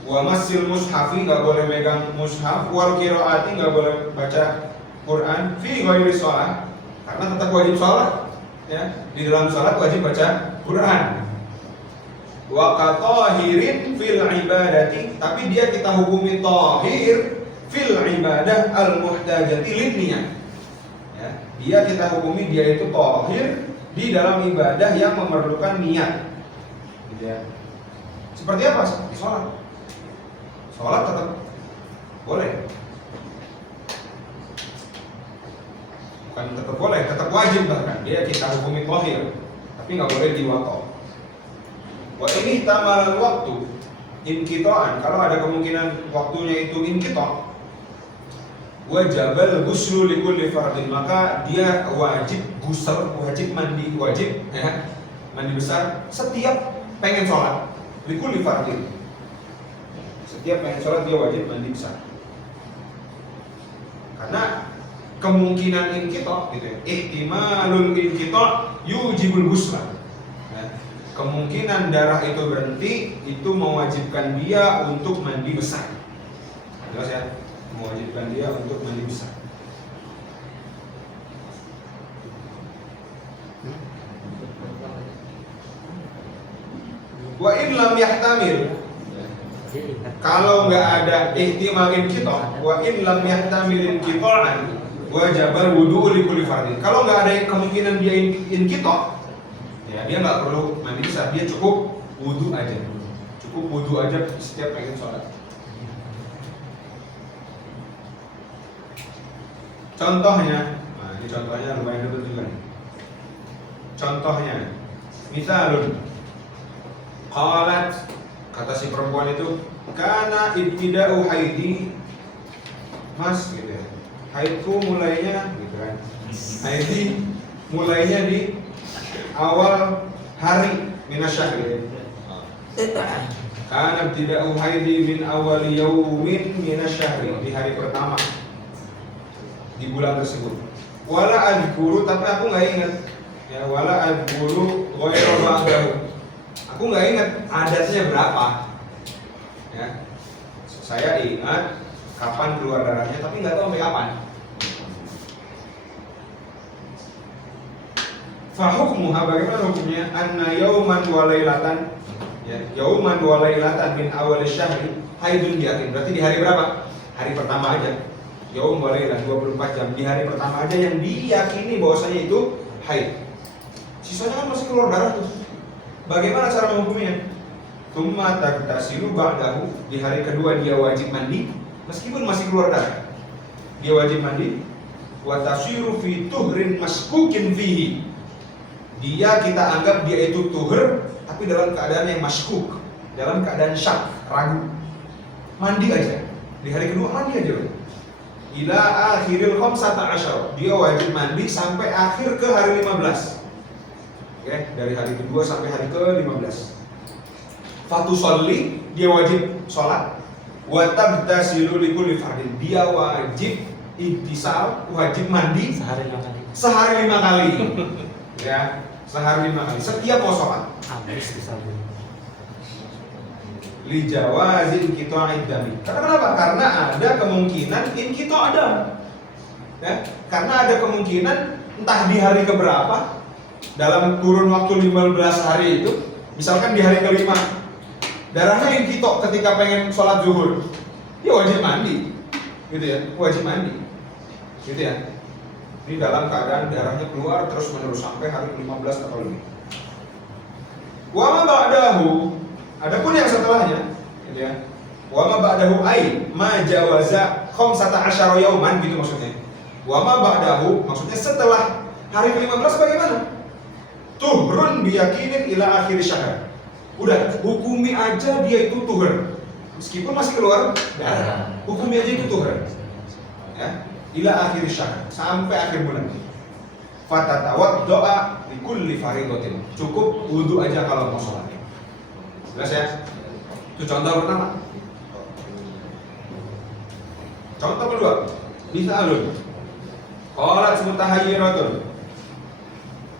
Wa masil mushafi, nggak boleh megang mushaf. Wal qiraati, nggak boleh baca Quran. Fi ghairi shalah, karena tetap wajib sholat. Ya, di dalam sholat wajib baca Quran. Wa qatahirin fil ibadati, tapi dia kita hukumi tahir fil ibadah al muhtajati lin niyah. Ya, dia kita hukumi dia itu tahir di dalam ibadah yang memerlukan niat. Gitu ya. Seperti apa? Seperti sholat. Sholat tetap boleh. Bukan tetap boleh, tetap wajib bahkan. Dia kita hukumi tahir, tapi nggak boleh diwakaf. Wa ini tamal waktu inqita'an, kalau ada kemungkinan waktunya itu inqita', wajibal ghuslu likulli fardin, maka dia wajib ghusl, wajib mandi, wajib ya, mandi besar setiap pengen sholat. Likulli fardin, setiap pengen sholat dia wajib mandi besar. Karena kemungkinan inqita' gitu ya, ihtimalul inqita' yujibul ghusla. Kemungkinan darah itu berhenti itu mewajibkan dia untuk mandi besar. Jelas ya? Mewajibkan dia untuk mandi besar. Wa in lam yahtamil, kalau nggak ada ihtimal inqita', wa in lam yahtamil inqita'an wajibal wudu li kulli fardin. Kalau nggak ada kemungkinan dia inqita', ya dia nggak perlu mandi besar, dia cukup wudu aja. Cukup wudu aja setiap pengen sholat. Contohnya, nah ini contohnya lumayan betul juga nih. Contohnya, misalun qalat, kata si perempuan itu, kana ibtida'u haidi, mas gitu ya, haidku mulainya gitu kan, haidi mulainya di awal hari minasyahri. Kana ibtida'u haidi min awali yaumin minasyahri, di hari pertama di bulan tersebut. Wala adhkuru, tapi aku nggak ingat. Ya, wala adhkuru ghairu ba'dahu. Aku nggak ingat adatnya berapa. Ya. Saya ingat kapan keluar darahnya, tapi nggak tahu sampai kapan. Fa hukmuha, bagaimana hukumnya? Anna yauman wa lailatan, Ya, yauman wa lailatan min awal syahri haidun biaqin. Berarti di hari berapa? Hari pertama aja. Yaum wa lailah 24 jam. Di hari pertama aja yang diyakini bahwasanya itu haid. Sisanya kan masih keluar darah tuh. Bagaimana cara menghukumnya? Tsumma tagtasilu ba'dahu. Di hari kedua dia wajib mandi meskipun masih keluar darah. Dia wajib mandi. Wa tasiru fi tuhrin maskukin fihi. Dia kita anggap dia itu tuhur tapi dalam keadaan yang maskuk, dalam keadaan syak, ragu. Mandi aja. Di hari kedua mandi aja. Ila akhiril 15. Dia wajib mandi sampai akhir ke hari 15. Oke, dari hari kedua sampai hari ke-15. Fatusolli, dia wajib sholat. Wa tabtasilu likulli fardin. Dia wajib ittisal, wajib mandi sehari 5 kali. Ya, sehari 5 kali. Setiap mau sholat. Li jawazin qita'id dami. Karena kenapa? Karena ada kemungkinan inqita' adam. Ya, karena ada kemungkinan entah di hari keberapa dalam kurun waktu 15 hari itu, misalkan di hari kelima darahnya inqita' ketika pengen sholat zuhur, ya wajib mandi, gitu ya, wajib mandi, gitu ya. Ini dalam keadaan darahnya keluar terus menerus sampai hari 15 atau lebih. Wa ma ba'dahu, adapun yang setelahnya, gitu ya. Wa ma ba'dahu ai ma jawaza 15 yauman, gitu maksudnya. Wa ma ba'dahu maksudnya setelah hari ke-15 bagaimana? Tuhrun biyakinin ila akhir syahr. Udah, hukumi aja dia itu tuhur. Meskipun masih keluar darah, hukumi aja itu tuhur. Ya, ila akhir syahr, sampai akhir bulan. Fatatawad doa di kulli faridatin. Cukup wudu aja kalau mau sholat. Jelas ya? Itu contoh pertama. Contoh kedua, misalun qalat mutahayyiratun.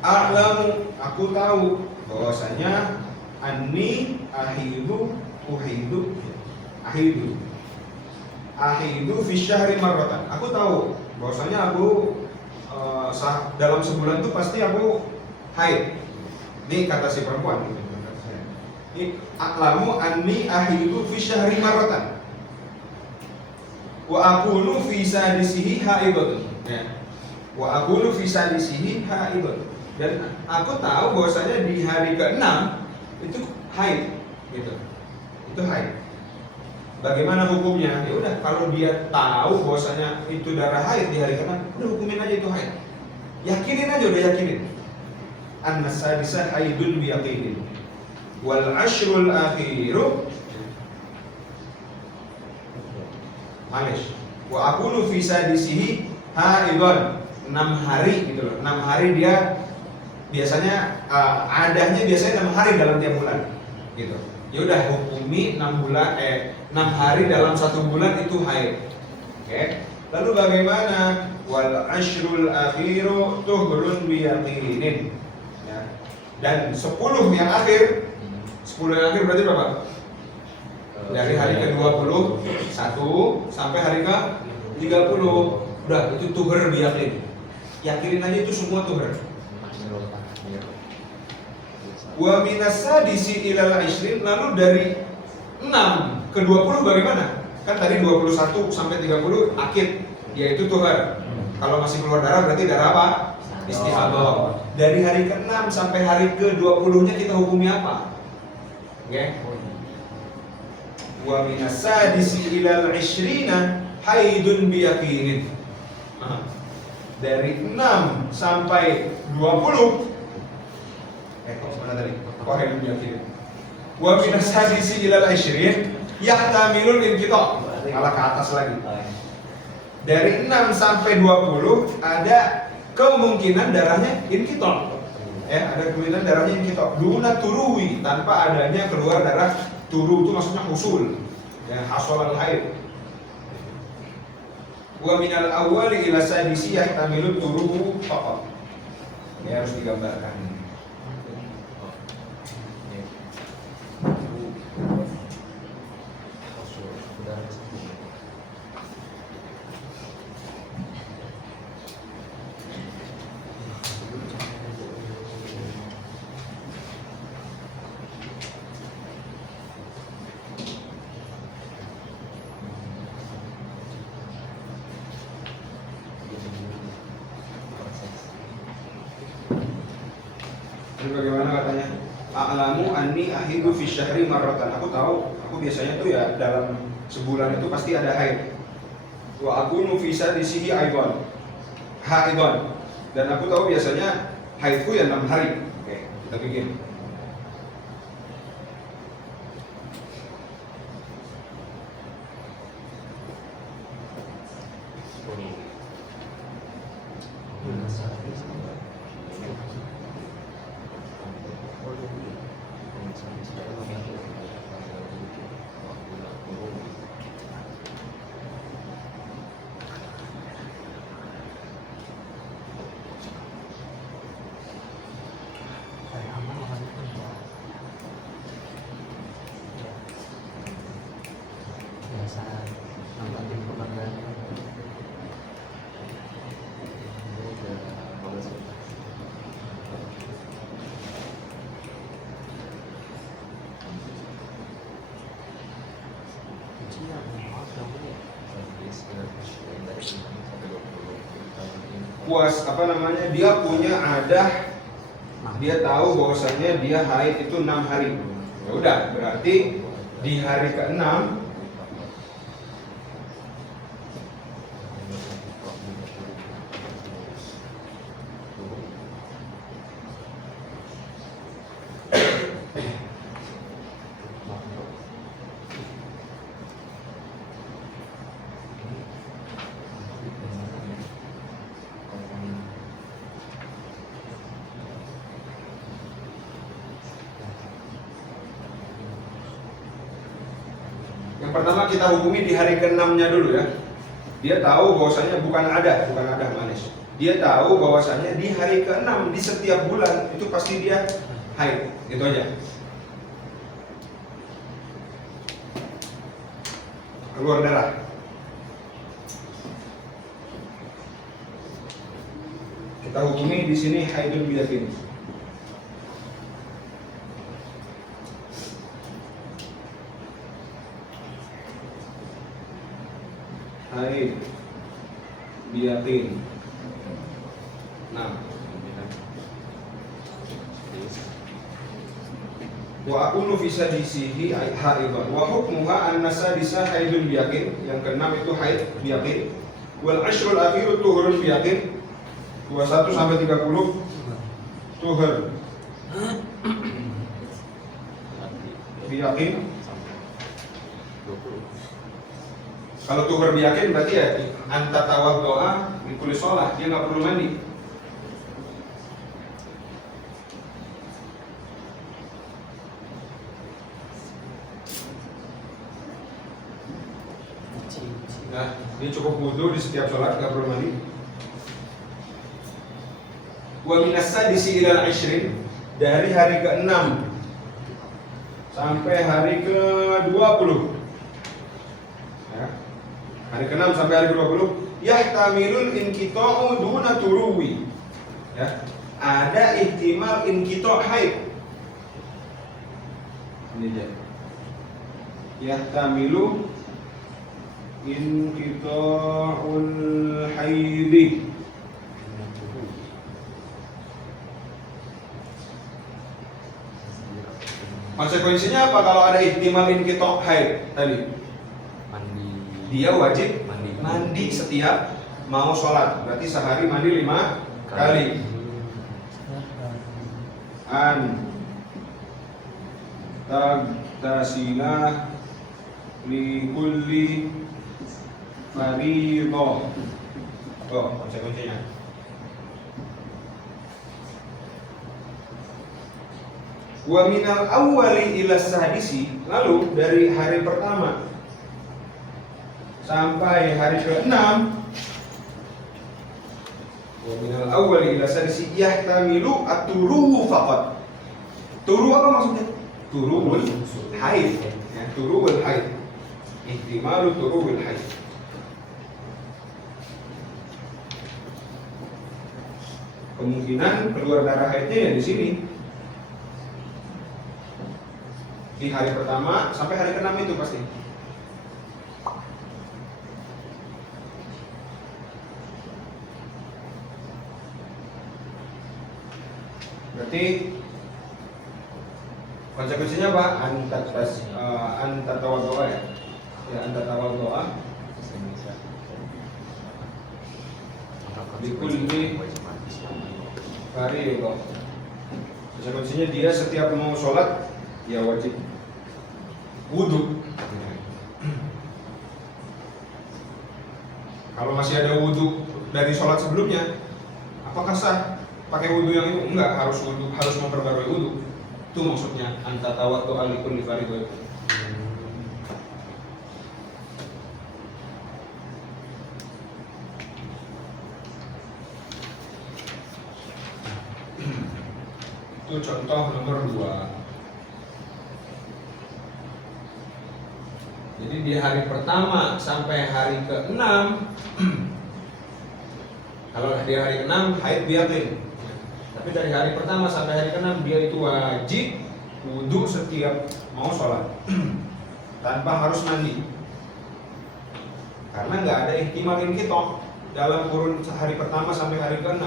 A'lamu, aku tahu bahwasanya anni ahidu fi syahri marratan. Aku tahu bahwasanya aku dalam sebulan itu pasti aku haid. Ini kata si perempuan. Ini a'lamu anni ahidu fi syahri marratan. Wa aqulu fi sadisihi haidun. Ya. Wa aqulu fi sadisihi haidun. Dan aku tahu bahwasanya di hari ke-6 itu haid, gitu. Itu haid. Bagaimana hukumnya? Ya udah, kalau dia tahu bahwasanya itu darah haid di hari ke-6, udah hukumin aja itu haid. Yakinin aja, udah yakinin. An-nasadisa haidun biyaqinin. Wal ashrul akhiru malish. Wa aqulu fi sadisihi haidun. 6 hari gitu loh. 6 hari dia biasanya adanya biasanya 6 hari dalam tiap bulan gitu. Ya udah, hukumi 6 hari dalam 1 bulan itu haid. Oke. Lalu bagaimana? Wal ashrul akhiru tuhrun biyaqinin. Ya. Dan 10 yang akhir berarti berapa? Dari hari ke-21 sampai hari ke-30. Udah, itu tuhur biyaqin. Yakinin aja itu semua tuhur. Wa minas sadisi ilal 20, lalu dari 6 ke 20 bagaimana? Kan tadi 21 sampai 30 akid, yaitu tuhur. Kalau masih keluar darah berarti darah apa? Istihadah. Dari hari ke-6 sampai hari ke-20-nya kita hukumi apa? Oke. Wa minas sadisi ilal 20 haidun biyaqinin. Dari 6 sampai 20 mana tadi? Oh, haidun biyaqinin. Wa minas sadisi ilal 20 yahtamilul inqita'. Malah ke atas lagi. Dari 6 sampai 20 ada kemungkinan darahnya inqita'. Ada kemungkinan darahnya inqita'. Duna turuwi, tanpa adanya keluar darah. Turu itu maksudnya husul. Ya, hasolal haid. Wa minal awwali ila sadisi yahtamilu turuhu faqat. Ya, harus digambarkan. a'lamu anni ahidu fi syahri marratan. Aku tahu, aku biasanya tuh ya dalam sebulan itu pasti ada haid. Wa akunu fi sadisihi aidan. Haidon. Dan aku tahu biasanya haidku ya 6 hari. Oke, kita bikin. Biasa nonton tim kebanggaan. Puas apa namanya? Dia punya adah, dia tahu bahwasanya dia haid itu 6 hari. Ya udah, berarti di hari ke-6 yang pertama kita hukumi di hari ke-6-nya dulu ya. Dia tahu bahwasanya bukan ada manis. Dia tahu bahwasanya di hari ke-6 di setiap bulan itu pasti dia haid. Gitu aja. Keluar darah. Kita hukumi di sini haidun biyakin. Haid biyakin. Nah, wa akunu fi sadisihi haidun wa hukmuha an-nasadisa haidun biyakin. Yang keenam itu haid biyakin. Wal ashrul akhiru tuhurun biyakin. 21 sampai 30 tuhur biyakin. Kalau tuhur biyakin berarti ya anta tawaf doa ditulis sholat, dia nggak perlu mandi. Nah, dia cukup wudu di setiap sholat, nggak perlu mandi. Wa minas sadisi ilal ishrin, dari hari ke-6 sampai hari ke-20 ya. Hari ke-6 sampai hari ke-20 yahtamilul inqita'u duna turuwi ya. Ada ihtimal inqita' haid. Ini dia. Yahtamilu inqita'ul haidi. Konsekuensinya apa kalau ada ihtimal inqita' haid tadi? Mandi. Dia wajib Mandi. mandi setiap mau sholat. Berarti sehari mandi 5 kali. An tagtasilah li kulli fardhah. Oh, konsekuensinya. Wa minal awwali ila sadisi, lalu dari hari pertama sampai hari ke-6 wa minal awwali ila sadisi yahtamilu at-turuwu faqat. Turu apa maksudnya? Turuwul haid ya, turuwul haid. Ihtimalu turuwul haid. Kemungkinan keluar darah haidnya ya di sini. Di hari pertama sampai hari ke-6 itu pasti. Berarti Konsekuensinya apa? Antatawaddoa ya. Ya, antatawaddoa Bikulli fariidhah. Konsekuensinya dia setiap mau sholat ya wajib wudhu. Kalau masih ada wudhu dari sholat sebelumnya, apakah sah pakai wudhu yang itu? Enggak, harus wudhu, harus memperbarui wudhu. Itu maksudnya antatawaddoa likulli fariidhah. Itu contoh nomor 2. Jadi di hari pertama sampai hari ke-6 kalau di hari ke-6 haid biatin. Tapi dari hari pertama sampai hari ke-6 dia itu wajib wudhu setiap mau sholat tanpa harus mandi. Karena nggak ada ihtimal inqita' dalam kurun hari pertama sampai hari ke-6.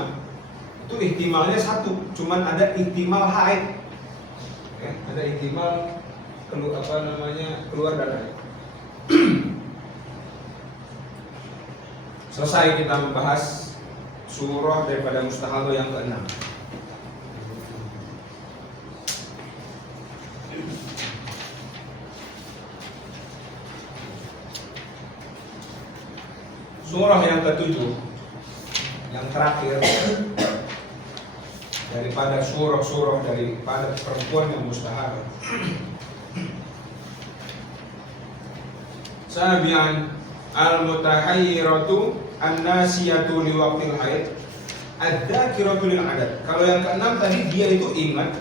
Itu ihtimalnya satu, cuman ada ihtimal haid. Ya, ada ihtimal keluar darah. Selesai kita membahas surah daripada mustahadah yang ke-6. Surah yang ke-7 yang terakhir daripada surah-surah daripada perempuan yang mustahadah. Sabian al-mutahayyiratu an-nasiyatu li waqtil haid ad-dzakiratu lil adad. Kalau yang ke-6 tadi dia itu ingat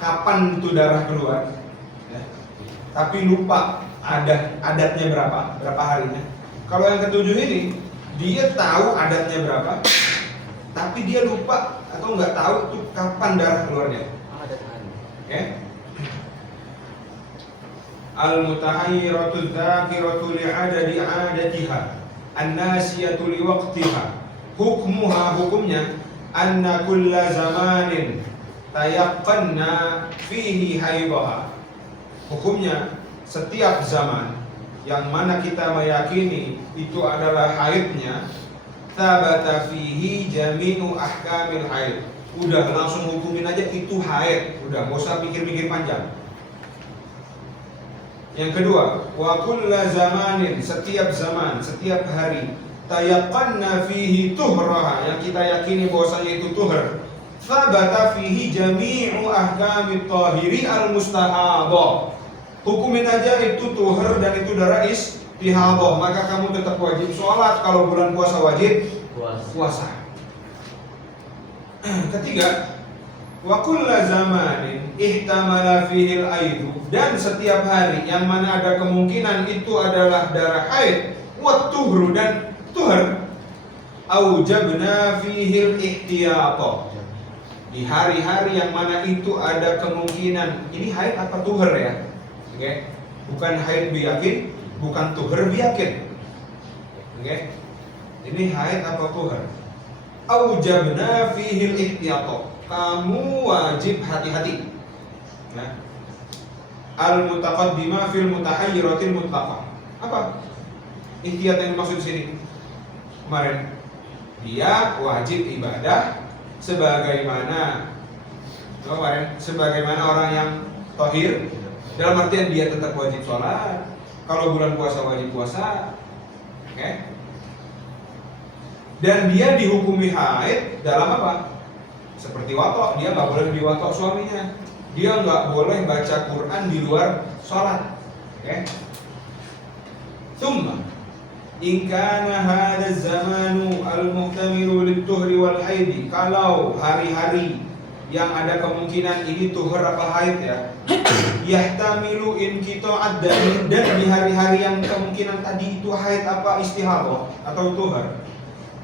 kapan itu darah keluar ya. Tapi lupa adatnya berapa harinya. Kalau yang ke-7 ini dia tahu adatnya berapa tapi dia lupa atau nggak tahu itu kapan darah keluarnya. Adat hari. Ya. Al-mutahayyiratu dzakiratu li'adadi 'adatiha an-nasiyatu liwaqtiha. Hukumnya anna kulla zamanin tayaqqanna fihi haidaha. Hukumnya setiap zaman yang mana kita meyakini itu adalah haidnya, tabata fihi jami'u ahkamil haid. Udah langsung hukumin aja itu haid, udah nggak usah pikir-pikir panjang. Yang kedua, wa kulla zamanin, setiap zaman, setiap hari, tayaqqanna fihi tuhraha, yang kita yakini bahwasanya itu tuhur, thabata fihi jami'u ahkamit tahiri al-mustahadah. Hukumin aja itu tuhur dan itu darah istihadah, maka kamu tetap wajib sholat. Kalau bulan puasa wajib puasa. Ketiga, wa kulla zamanin ihtamala fihil aidu, dan setiap hari yang mana ada kemungkinan itu adalah darah haid, wa tuhru, dan tuhur, aujabna fihil ihtiyata. Di hari-hari yang mana itu ada kemungkinan ini haid apa tuhur ya. Oke. Bukan haid biyakin, bukan tuhur biyakin. Oke. Ini haid apa tuhur? Aujabna fihil ihtiyata. Kamu wajib hati-hati. Nah, al-mutaqaddimah fil mutahayyiratil mutlaqah. Apa ihtiyat yang dimaksud sini? Kemarin dia wajib ibadah sebagaimana orang yang tahir, dalam artian dia tetap wajib sholat. Kalau bulan puasa wajib puasa. Oke. Dan dia dihukumi haid dalam apa? Seperti watok, dia nggak boleh diwatok suaminya, dia nggak boleh baca Quran di luar sholat. Oke? Thumma in kana hadha zamanu al-muhtamilu lit-tuhri wal haidi, kalau hari-hari yang ada kemungkinan ini tuhur apa haid ya, yahtamilu inqita'ad dam, dan di hari-hari yang kemungkinan tadi itu haid apa istihadah atau tuhur,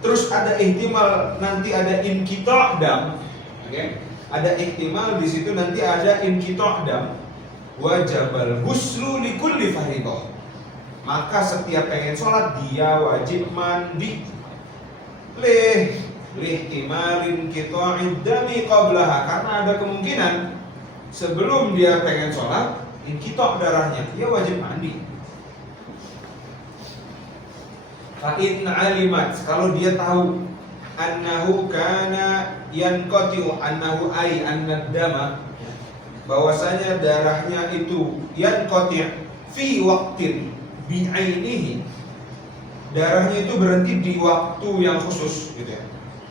terus ada ihtimal nanti ada inqita' dam. Oke, ada ihtimal di situ nanti ada inqita' dam, wajibal ghuslu likulli fariidah. Maka setiap pengen sholat dia wajib mandi. Lihtimalin qita'id dami qablaha, karena ada kemungkinan sebelum dia pengen sholat, inqita' darahnya, dia wajib mandi. Fa in alimat, kalau dia tahu annahu kana yanqati'u, annahu ay annad dama, bahwasanya darahnya itu yanqati' fi waqtin bi'ainihi, darahnya itu berhenti di waktu yang khusus gitu ya.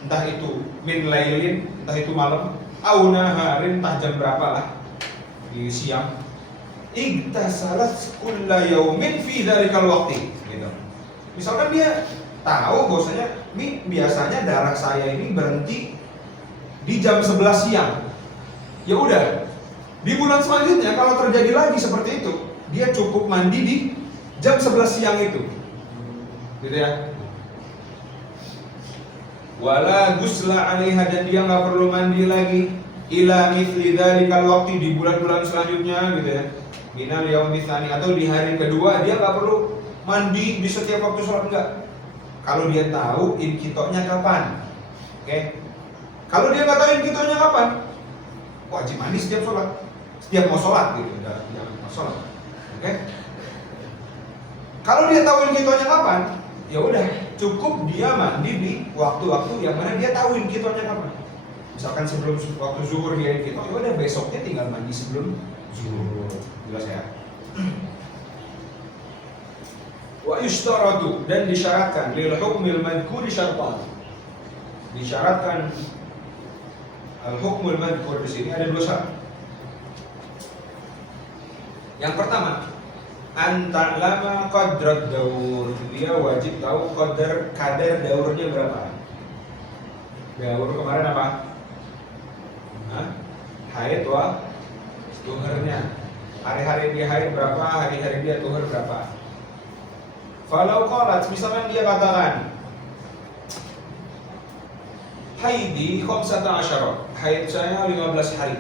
Entah itu min lailin, entah itu malam, au naharin, entah jam berapa lah, di siang. Igtasalat kulla yaumin fi dzalikal waqti gitu. Misalkan dia tahu bahwasanya biasanya darah saya ini berhenti di jam 11 siang. Ya udah, di bulan selanjutnya kalau terjadi lagi seperti itu, dia cukup mandi di jam 11 siang itu. Gitu ya. Wala gusla 'alaiha, dan dia nggak perlu mandi lagi ila mithli dzalikal waqti, di bulan-bulan selanjutnya gitu ya. Minal yaumi tsani, atau di hari kedua dia nggak perlu mandi di setiap waktu sholat, enggak. Kalau dia tahu inqita'nya kapan. Oke. Kalau dia nggak tahu inqita'nya kapan, wajib mandi setiap sholat, setiap mau sholat gitu, jangan mau sholat. Oke. Kalau dia tahu inqita'nya kapan, ya udah cukup dia mandi di waktu-waktu yang mana dia tahu inqita'nya kapan. Misalkan sebelum waktu zuhur dia inqita', ya udah besoknya tinggal mandi sebelum zuhur. Jelas ya? Wa yushtaratu, dan disyaratkan lil hukmil madhkur syartan. Disyaratkan al hukmul madhkur di sini ada 2 syarat. Yang pertama, an ta'lama qadrat daur, dia wajib tahu kadar daurnya berapa. Daur kemarin apa? Haid wa tuhurnya. Hari-hari dia haid berapa, hari-hari dia tuhur berapa. Falau qalat, misalkan dia katakan haidi 15, haid saya 15 hari.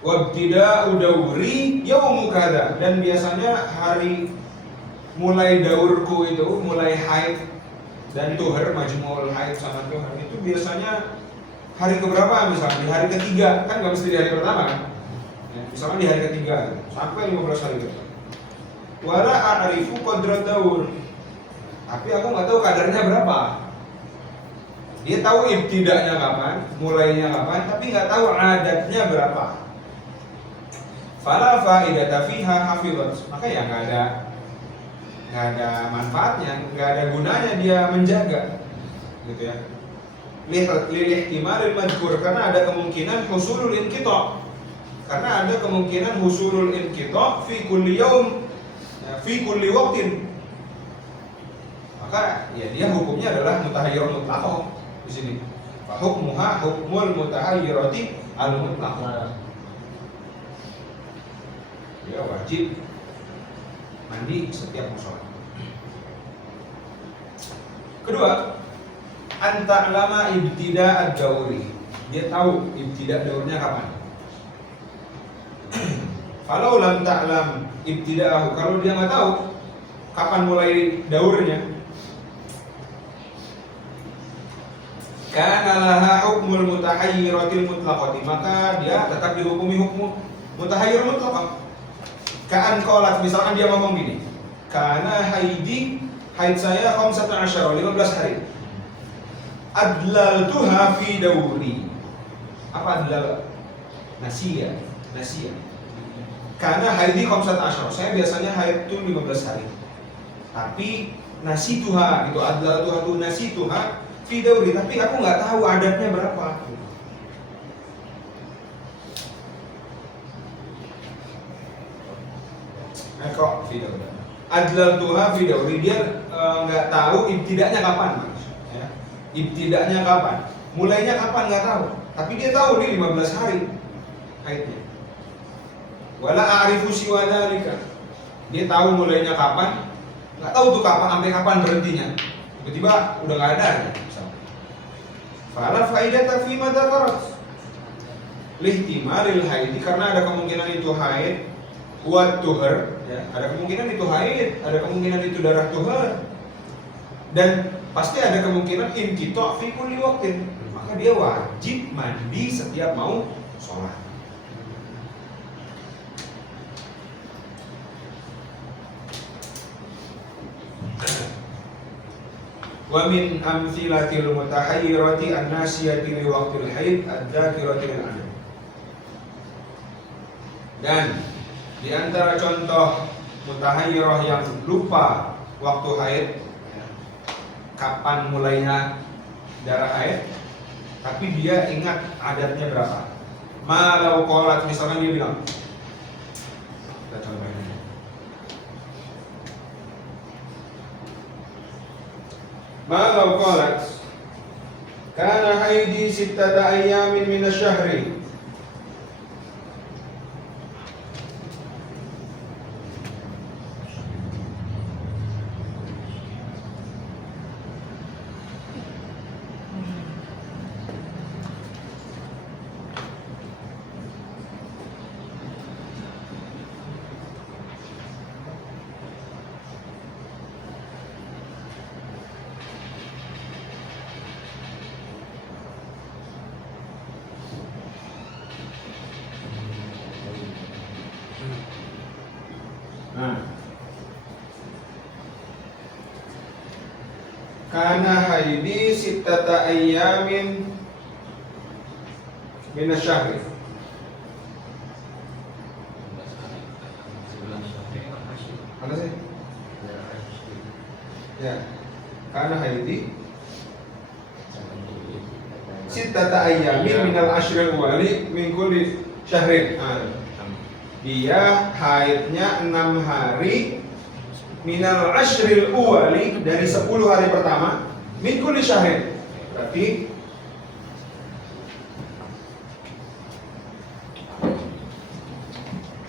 Wabtida'u dauri yaumu kada, dan biasanya hari mulai daurku itu, mulai haid dan tuhur, majmu'ul haid sama tuhur itu biasanya hari keberapa, misalnya di hari ketiga, kan nggak mesti di hari pertama kan? Ya, misalnya di hari ketiga sampai 15 hari itu. Wala a'rifu qadra daur, tapi aku nggak tahu kadarnya berapa. Dia tahu ibtida'nya kapan, mulainya kapan, tapi nggak tahu adatnya berapa. Fala faidata fiha hafizat, maka ya nggak ada manfaatnya, nggak ada gunanya dia menjaga, gitu ya. Lil ihtimalil madhkur, karena ada kemungkinan husulul inqita', karena ada kemungkinan husulul inqita' fi kulli yaum, ya, fi kulli waqtin. Maka ya dia hukumnya adalah mutahayyir mutlaqah di sini. Fa hukmuha hukmul mutahayyirati al mutlaqah. Dia wajib mandi setiap mau sholat. Kedua, anta lama ibtida ad-dauri, dia tahu ibtida daurnya kapan. Kalau lam ta'lam ibtida'ahu, kalau dia nggak tahu kapan mulai daurnya, kana laha hukmul mutahayyiratil mutlaqati, maka dia tetap dihukumi hukum mutahayyir mutlaqah. Ka'an qalat, misalkan dia ngomong gini, kana haidi, haid saya 15 hari. Adlaltuha fi dauri. Apa adlal? Nasiya. Karena haidi 15, saya biasanya haid itu 15 hari. Tapi nasituha gitu, adlaltuha itu nasituha fi dauri, tapi aku nggak tahu adatnya berapa. Kok fi dauri? Adlaltuha fi dauri, dia nggak tahu ibtida'nya kapan, ya. Ibtida'nya kapan, mulainya kapan nggak tahu, tapi dia tahu nih 15 hari haidnya. Wala a'rifu siwa dzalika, dia tahu mulainya kapan, nggak tahu tuh kapan sampai kapan berhentinya. Tiba-tiba udah nggak ada ya. Fala faidata fi ma dzakarat lihtimalil haid, karena ada kemungkinan itu haid wa tuhur, ya. Ada kemungkinan itu haid, ada kemungkinan itu darah tuhur, dan pasti ada kemungkinan inqita' fi kulli waqtin, maka dia wajib mandi setiap mau sholat. Wa min amthilatil mutahayyirati an-nasiyati li waqtil haid ad-dzakirati lil adad. Dan di antara contoh mutahayyirah yang lupa waktu haid, kapan mulainya darah haid, tapi dia ingat adatnya berapa. Malau qalat, misalkan dia bilang, kita contohnya, malau qalat kana haidi sittata ayyamin min asy-syahri. Nah, kana haidi sittata ayyamin min asy-syahri. Mana sih? Ya, kana haidi sittata ayyamin min al-ashril awwali min kulli syahrin. Dia haidnya 6 hari minal ashril uwali, dari 10 hari pertama, min kulli syahrin. Berarti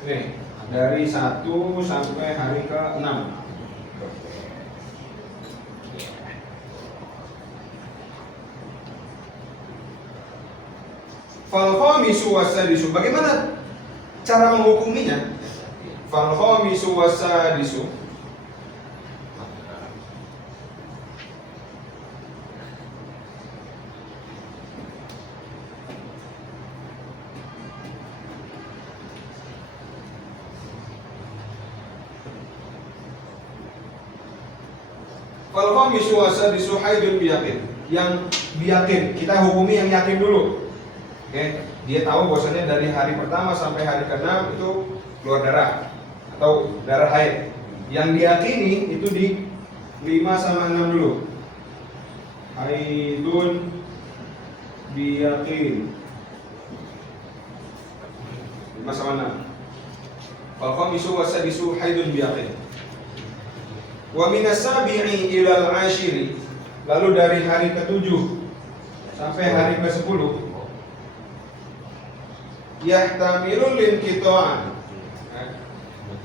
nih, dari 1 sampai hari ke-6. Fal khamisu wasadisu, bagaimana cara menghukuminya? Fal khamisu wasadisu, fal khamisu wasadisu haidun biyakin. Yang biyakin, kita hukumi yang yakin dulu. Oke, dia tahu bahwasanya dari hari pertama sampai hari ke-6 itu keluar darah atau darah haid. Yang diyakini itu di 5 sama 6 dulu. Haidun biyakin 5 sama 6. Fal khamisu wasadisu haidun biyakin. Wa minas sabi'i ilal ashiri, lalu dari hari ke-7 sampai hari ke-10 yahtamilul inqita'an,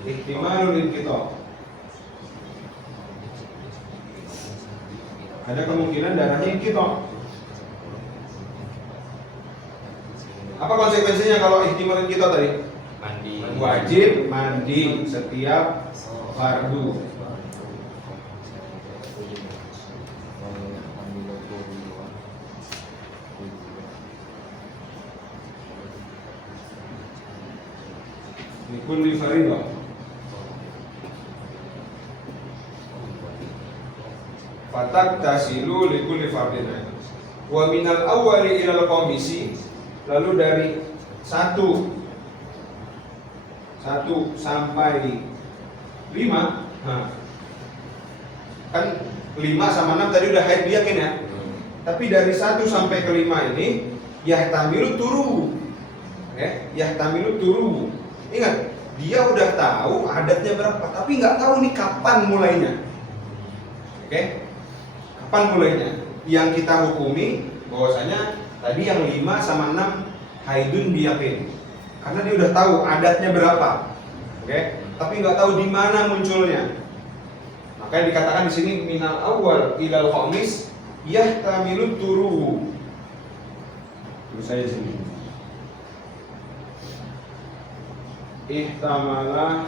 ihtimalul inqita', ada kemungkinan darahnya inqita'. Apa konsekuensinya kalau ihtimal inqita' tadi? Mandi. Wajib mandi setiap fardu. Kulli faridah. Fatak tasilu li kulli fardin. Wa minal awwali ilal qamisi, lalu dari 1 sampai 5. Nah, kan 5 sama 6 tadi udah haid yakin ya. Tapi dari 1 sampai ke 5 ini yahtamilu turu. Oke, yahtamilu turu. Ingat, dia udah tahu adatnya berapa, tapi nggak tahu nih kapan mulainya. Oke, kapan mulainya? Yang kita hukumi bahwasanya tadi yang 5 sama 6 haidun biyakin, karena dia udah tahu adatnya berapa. Oke, tapi nggak tahu di mana munculnya. Makanya dikatakan di sini minal awal ilal khamis yahtamilu turu. Terus saya di sini. Ihtamala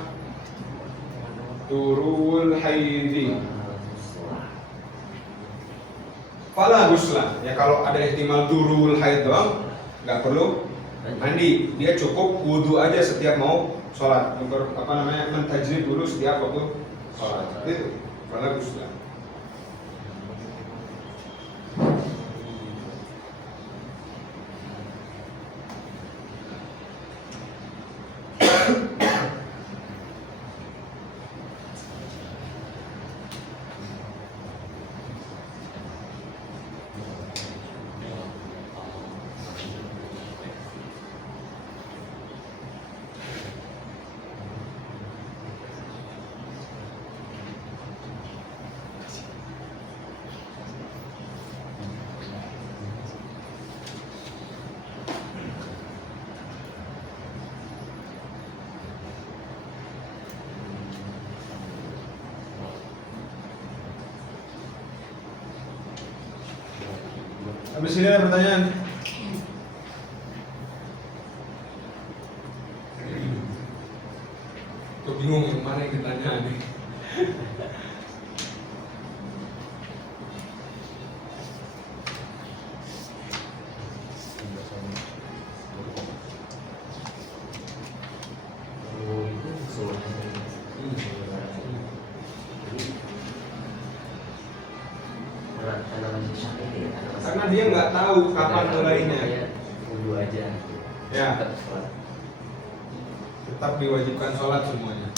turul haidi fala gusla. Ya kalau ada ihtimal turul haid doang nggak perlu mandi, dia cukup wudu aja setiap mau sholat. Mentajrid dulu setiap waktu sholat. Itu fala gusla. Sampai sini ada pertanyaan? Gue bingung yang mana yang ditanya nih. Karena dia nggak tahu kapan mulainya. Wudhu aja. Ya. Tetap sholat. Tetap diwajibkan sholat semuanya.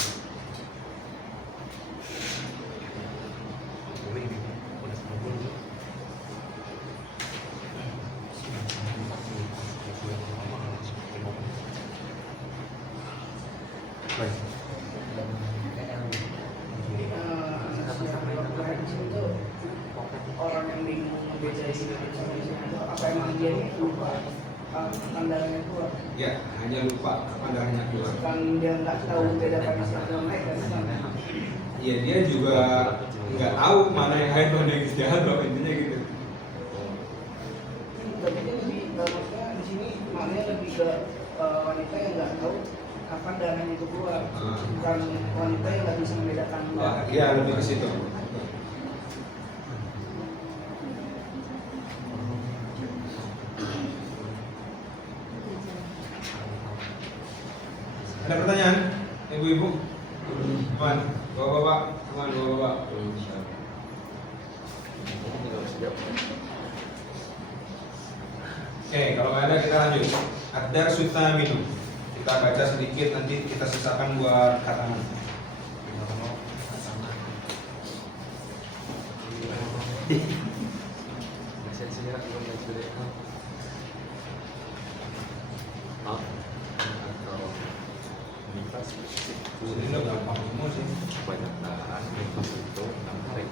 Orang yang bingung ngebedain itu apa emang dia ini lupa kapan darahnya keluar, Ya, hanya lupa kapan darahnya keluar. kan dia nggak tahu bedakan istilah naik kan. Iya, dia juga nggak tahu mana yang haid mana yang istihadah, intinya gitu. Tapi dia lebih maksudnya di sini maknanya lebih ke wanita yang nggak tahu kapan darahnya itu keluar, bukan wanita yang nggak bisa membedakan. Iya, lebih ke situ. Ada pertanyaan, ibu-ibu? Teman, bapak-bapak, teman, bapak-bapak. Oke, kalau nggak ada kita lanjut. Ad-darsu tsaminu. Kita baca sedikit, nanti kita sisakan buat kataman. Ini udah gampang semua sih. Banyak darah nifas itu 6 hari.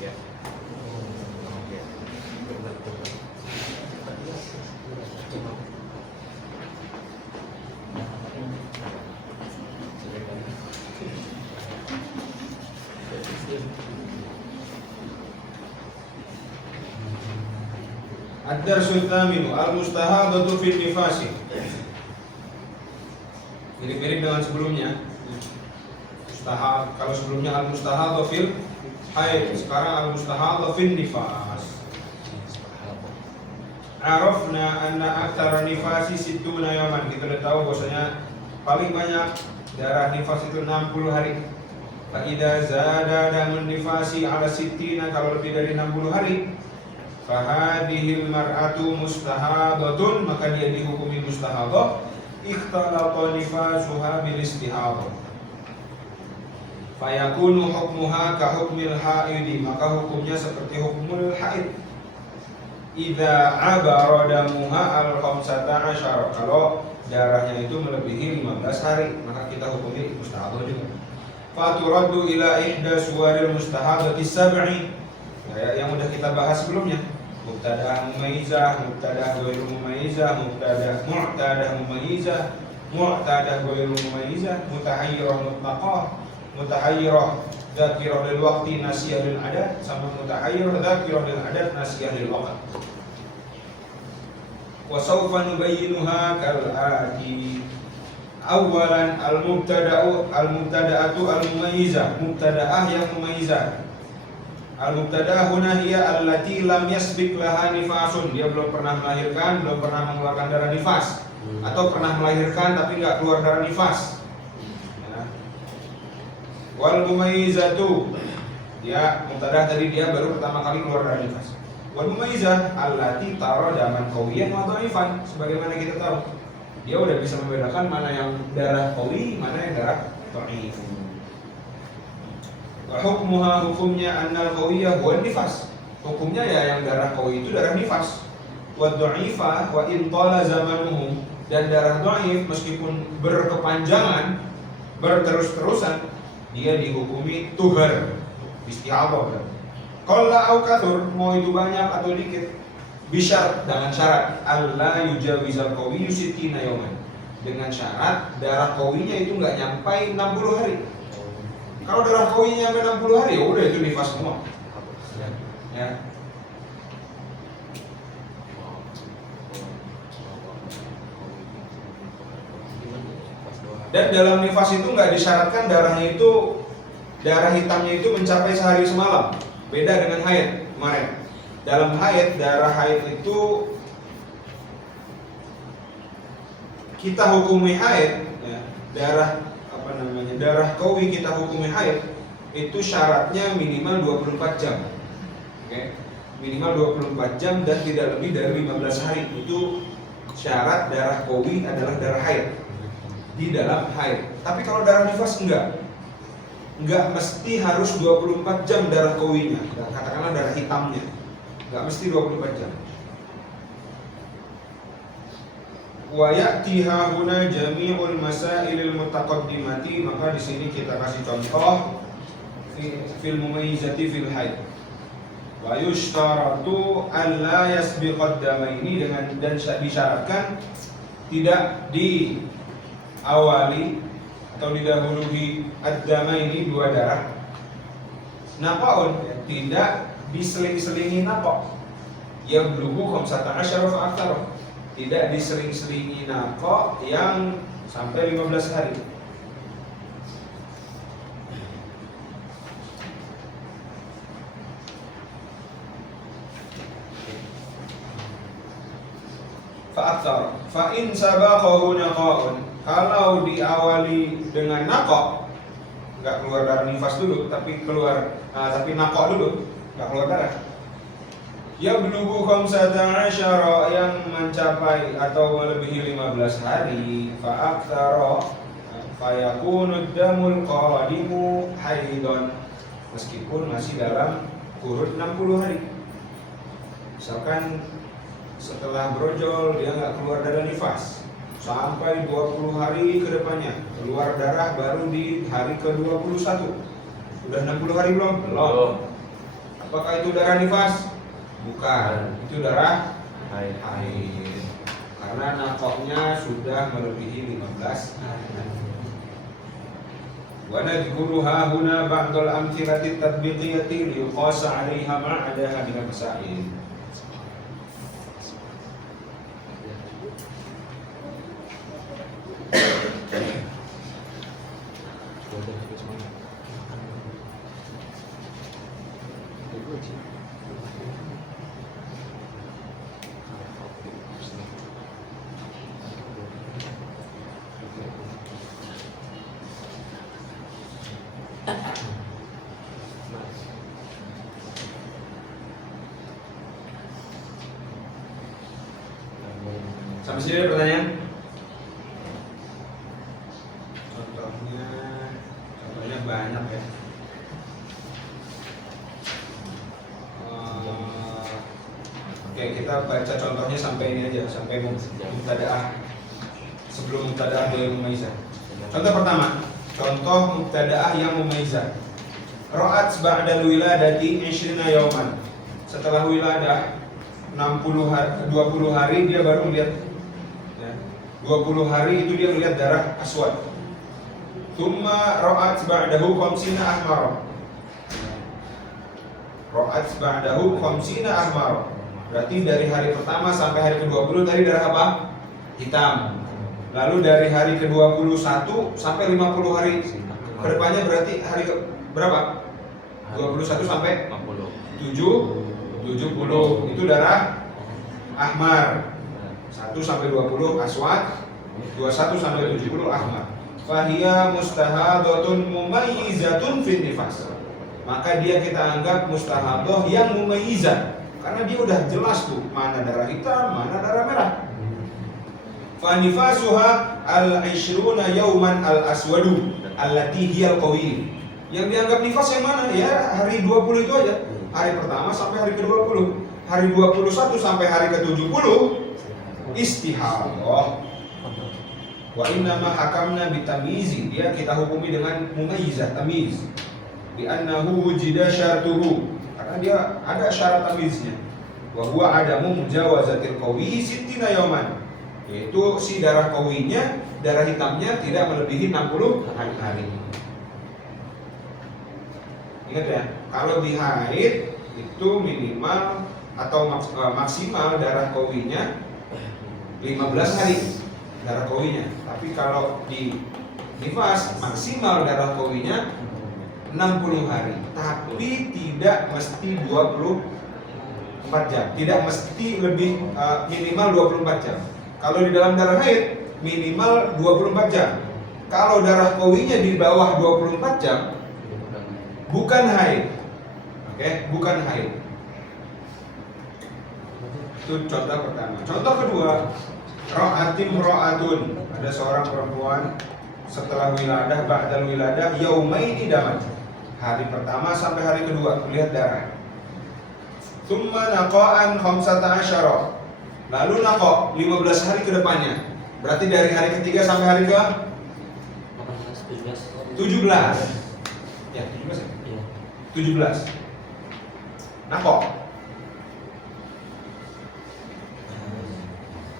Ya. Oke. Benar. Ad-darsu tsaminu al-mustahadatu fin nifasi. Mirip-mirip dengan sebelumnya. Mustahad, kalau sebelumnya al-mustahadatu fil haid, sekarang al-mustahadatu fin nifas. Arafna anna aktsara nifasi sittuna yawman. Kita udah tahu bahwasanya paling banyak darah nifas itu 60 hari. Fa idza zada damun nifasi ala sittina, kalau lebih dari 60 hari, fa hadhil mar'atu mustahadatun, maka dia dihukumi mustahadah. Ikhtalata nifasuha bil istihadah. Fayakunu hukmuha ka hukmil haidi, maka hukumnya seperti hukmul haid. Idza abara damuha al-khamsata asyara, kalau darahnya itu melebihi 15 hari, maka kita hukumi mustahadah juga. Faturaddu ila ihda suwaril mustahadati sab'i, yang udah kita bahas sebelumnya. Mubtada mumayyizah, mubtada ghairu mumayyizah, mubtada mu'tadah mumayyizah, mu'tadah ghairu mumayyizah, mutahayyirah mutlaqah, mutahayyirah dzakirah lil waqti nasiyah lil adad, sama mutahayyirah dzakirah lil adad nasiyah lil waqt. Wa sawfa nubayyinuha kal ati. Awalan al-mubtada'atu al-mumayyizah, mubtada'ah yang mumayyizah. Al-mubtada'ah huna hiya allati lam yasbiq laha nifasun, dia belum pernah melahirkan, belum pernah mengeluarkan darah nifas, atau pernah melahirkan tapi nggak keluar darah nifas. Ya. Wal mumayyizatu, dia mubtada'ah tadi dia baru pertama kali keluar darah nifas. Wal mumayyizah allati tara daman qawiyyan wa dha'ifan, sebagaimana kita tahu dia udah bisa membedakan mana yang darah qawi, mana yang darah dha'if. Wa hukmuha, hukumnya annal qawiyya huwa nifas, hukumnya ya yang darah qawi itu darah nifas. Wa dha'ifa wa in tala zamanuhu, dan darah dha'if meskipun berkepanjangan, berterus-terusan, dia dihukumi tuhar, istihadah. Qalla au kathur, mau itu banyak atau dikit, bisyarat, dengan syarat Allah yujawizal qawiyyu sittina yawman, dengan syarat darah qawinya itu nggak nyampai 60 hari. Kalau darah qawinya nyampe 60 hari, ya udah itu nifas semua. Ya. Dan dalam nifas itu nggak disyaratkan darah hitamnya itu mencapai sehari semalam. Beda dengan haid kemarin. Dalam haid, darah haid itu kita hukumi haid, ya, darah qawi kita hukumi haid itu syaratnya minimal 24 jam. Oke. Minimal 24 jam dan tidak lebih dari 15 hari. Itu syarat darah qawi adalah darah haid di dalam haid. Tapi kalau darah nifas enggak mesti harus 24 jam darah qawinya. Katakanlah darah hitamnya, enggak mesti 24 jam. Wa ya'ti hahuna jami'ul masailil mutaqaddimati, maka di sini kita kasih contoh fil mumayyizati fil haid. Wa yushtaratu an la yasbiqad damaini, dan disyaratkan tidak diawali atau didahului ad-damaini dua darah. Napaun, tidak diseling-selingi napa. Yablughu 15 fa aktsar. Tidak disering-selingi naqo yang sampai 15 hari. Fa'aktsar. Fa in sabaqahu naqa'un. Kalau diawali dengan naqo, enggak keluar darah nifas dulu, tapi naqo dulu, enggak keluar darah. Yablughu 15 yang mencapai atau melebihi 15 hari, fa'aktsara fayakunu damul qadimu haidon, meskipun masih dalam kurun 60 hari. Misalkan setelah brojol dia nggak keluar darah nifas sampai 20 hari ke depannya, keluar darah baru di hari ke-21. Sudah 60 hari belum? Belum. Apakah itu darah nifas? Bukan, itu darah haid. Karena naqohnya sudah melebihi 15 hari. Wa nadhkuru hahuna ba'dal amthilati tatbiqiyati liyuqasa 'alaiha ma'adaha min masail. Sampai sini ada pertanyaan? Contohnya banyak ya. Oke, kita baca contohnya sampai ini aja, sampai mubtadaah. Sebelum mubtadaah yang mumayyizah. Contoh pertama, contoh mubtadaah yang mumayyizah. Ra'at ba'dal wiladati 20 yawman. Setelah wiladah 20 hari dia baru melihat, ya, 20 hari itu dia melihat darah aswad. Tsumma ra'at ba'dahu 50 ahmar. Ra'at ba'dahu 50 ahmar. Berarti dari hari pertama sampai hari ke-20 tadi darah apa? Hitam. Lalu dari hari ke-21 sampai 50 hari ke depannya berarti hari ke berapa? 21 sampai 70 itu darah ahmar. 1 sampai 20 aswad, 21 sampai 70 ahmar. Fahiya mustahadatun mumayyizatun fin nifas. Maka dia kita anggap mustahadah yang mumayyizah, karena dia udah jelas tuh mana darah hitam, mana darah merah. Fa nifasuha al-20 yawman al-aswadu allati hiya al-qawi. Yang dianggap nifas yang mana? Ya hari 20 itu aja. Hari pertama sampai hari ke-20. Hari 21 sampai hari ke-70 istihadah. Wa innama hakamna bitamyizi, dia kita hukumi dengan mumayyizah, tamyiz. Bi annahu wujida syartuhu, karena dia ada syarat tamyiznya. Wa huwa adamu mujawazatil qawi 60 yawman, yaitu si darah qawinya, darah hitamnya tidak melebihi 60 hari. Ingat ya, kalau di haid itu minimal atau maksimal darah qawinya 15 hari darah qawinya. Tapi kalau di nifas, maksimal darah qawinya 60 hari, tapi tidak mesti 24 jam, tidak mesti lebih minimal 24 jam. Kalau di dalam darah haid minimal 24 jam. Kalau darah qawinya di bawah 24 jam bukan haid. Oke, bukan haid. Itu contoh pertama. Contoh kedua, ro'atun, ada seorang perempuan setelah wiladah, ba'dal wiladah, yaumaini daman. Hari pertama sampai hari kedua lihat darah. Tsumma naqa'an 15. Lalu naqo' 15 hari ke depannya. Berarti dari hari ketiga sampai hari ke 17. Ya, 17 ya? Iya. 17. Naqo'.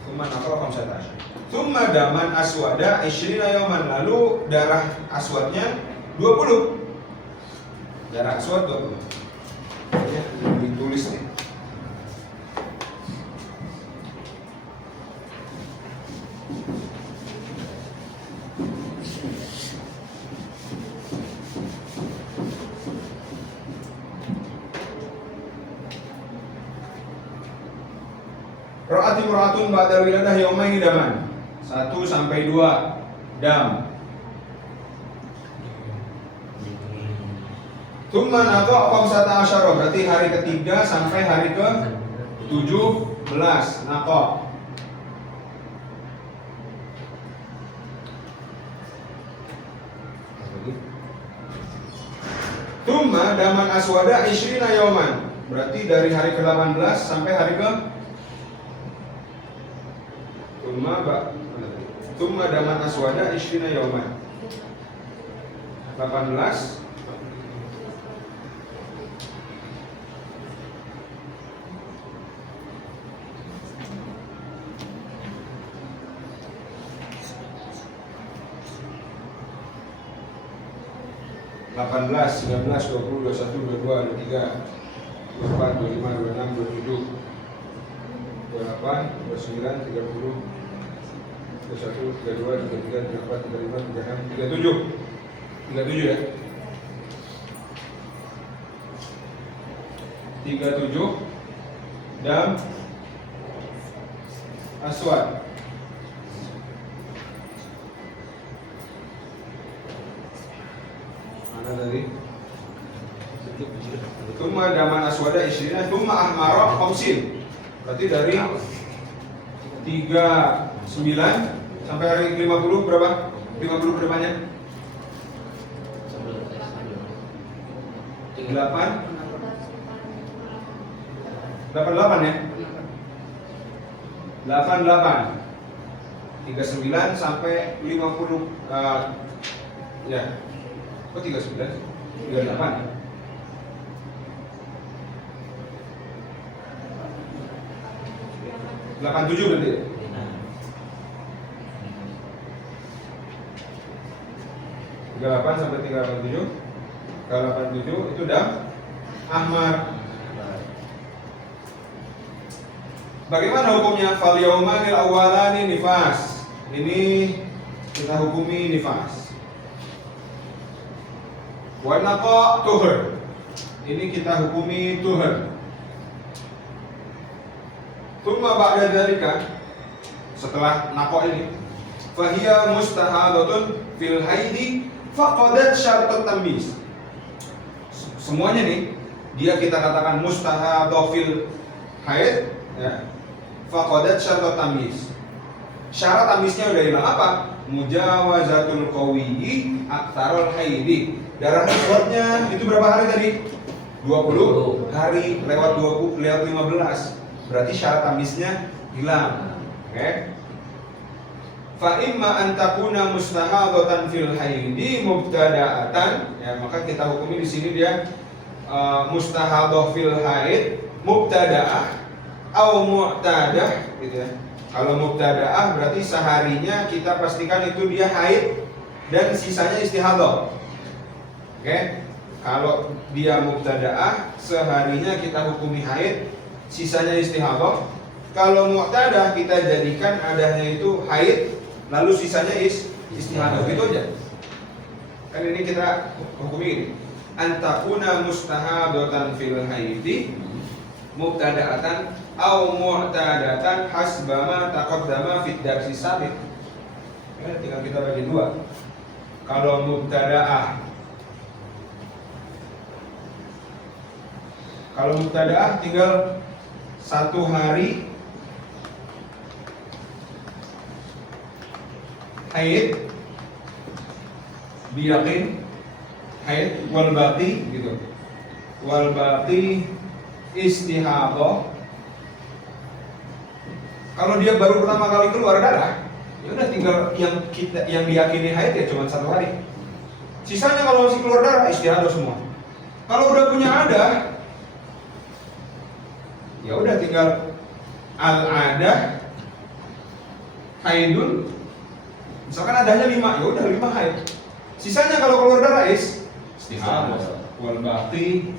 Tsumma naqo' 15. Tsumma daman aswada 20 yauman. Lalu darah aswadnya 20. Darah aswad 20. Ya, ditulis nih. Ro'atun ba'da wiladah yaumaini daman. 1 sampai 2 dam. Tsumma naqo' 15, berarti hari ketiga sampai hari ke 17 naqo'. Tsumma daman aswada 20 yauman. Berarti dari hari ke-18 sampai hari ke Tsumma daman aswada 20 yauman. 18 18, 19, 20, 21, 22, 23, 24, 25, 26, 27, 28, 29, 30, 31, 32, 33, 34, 35, 36, 37. 37 ya. 37 dam aswad. Mana tadi? Tsumma daman aswada 20, tsumma ahmara 50. Berarti dari 39 sampai hari 50 berapa? 50 ke depannya? 8 88 ya? 88 39 sampai 50 ya. Kok 39? 38 ya? 87 berarti. 38 sampai 387. Kalau 87 itu dam ahmar. Bagaimana hukumnya? Fal yaumanil awwalani nifas. Ini kita hukumi nifas. Wa naqa tuhur. Ini kita hukumi tuhur. Tsumma ba'da dzalika, setelah naqa ini, fahiya mustahadatun fil haidi faqadat syartut tamyiz. Semuanya nih dia kita katakan mustahadah fil haid ya. Faqadat syartut tamyiz. Syarat tamyiznya udah hilang apa? Mujawazatul qawiyyi aktsarul haidi. Darah aswadnya itu berapa hari tadi? 20 hari lewat 20 lewat 15. Berarti syarat tamyiznya hilang. Oke. Fa imma an takuna mustahadatan fil haidi mubtada'atan, ya maka kita hukumi di sini dia mustahadah fil haid mubtada'ah atau mu'tadah gitu ya. Kalau mubtada'ah berarti seharinya kita pastikan itu dia haid dan sisanya istihadah. Oke. Kalau dia mubtada'ah seharinya kita hukumi haid, sisanya istihadah. Kalau mu'tadah kita jadikan adanya itu haid lalu sisanya istihadah, gitu aja. Kan ini kita hukumi ini. Antakuna mustahadatan fil haidi mubtada'atan au mu'tadatan hasbama taqaddama fid darsi sabiq. Ya, tinggal kita bagi dua. Kalau mubtada'ah, tinggal 1 hari haid biyakin haid wal baqi gitu. Wal baqi istihadah. Kalau dia baru pertama kali keluar darah, ya udah tinggal yang diyakini haid ya cuma 1 hari. Sisanya kalau masih keluar darah istihadah semua. Kalau udah punya ada, ya udah tinggal al-adah haidun. Misalkan adanya 5, ya udah 5 haid. Sisanya kalau keluar darah istihadah. Wal baqi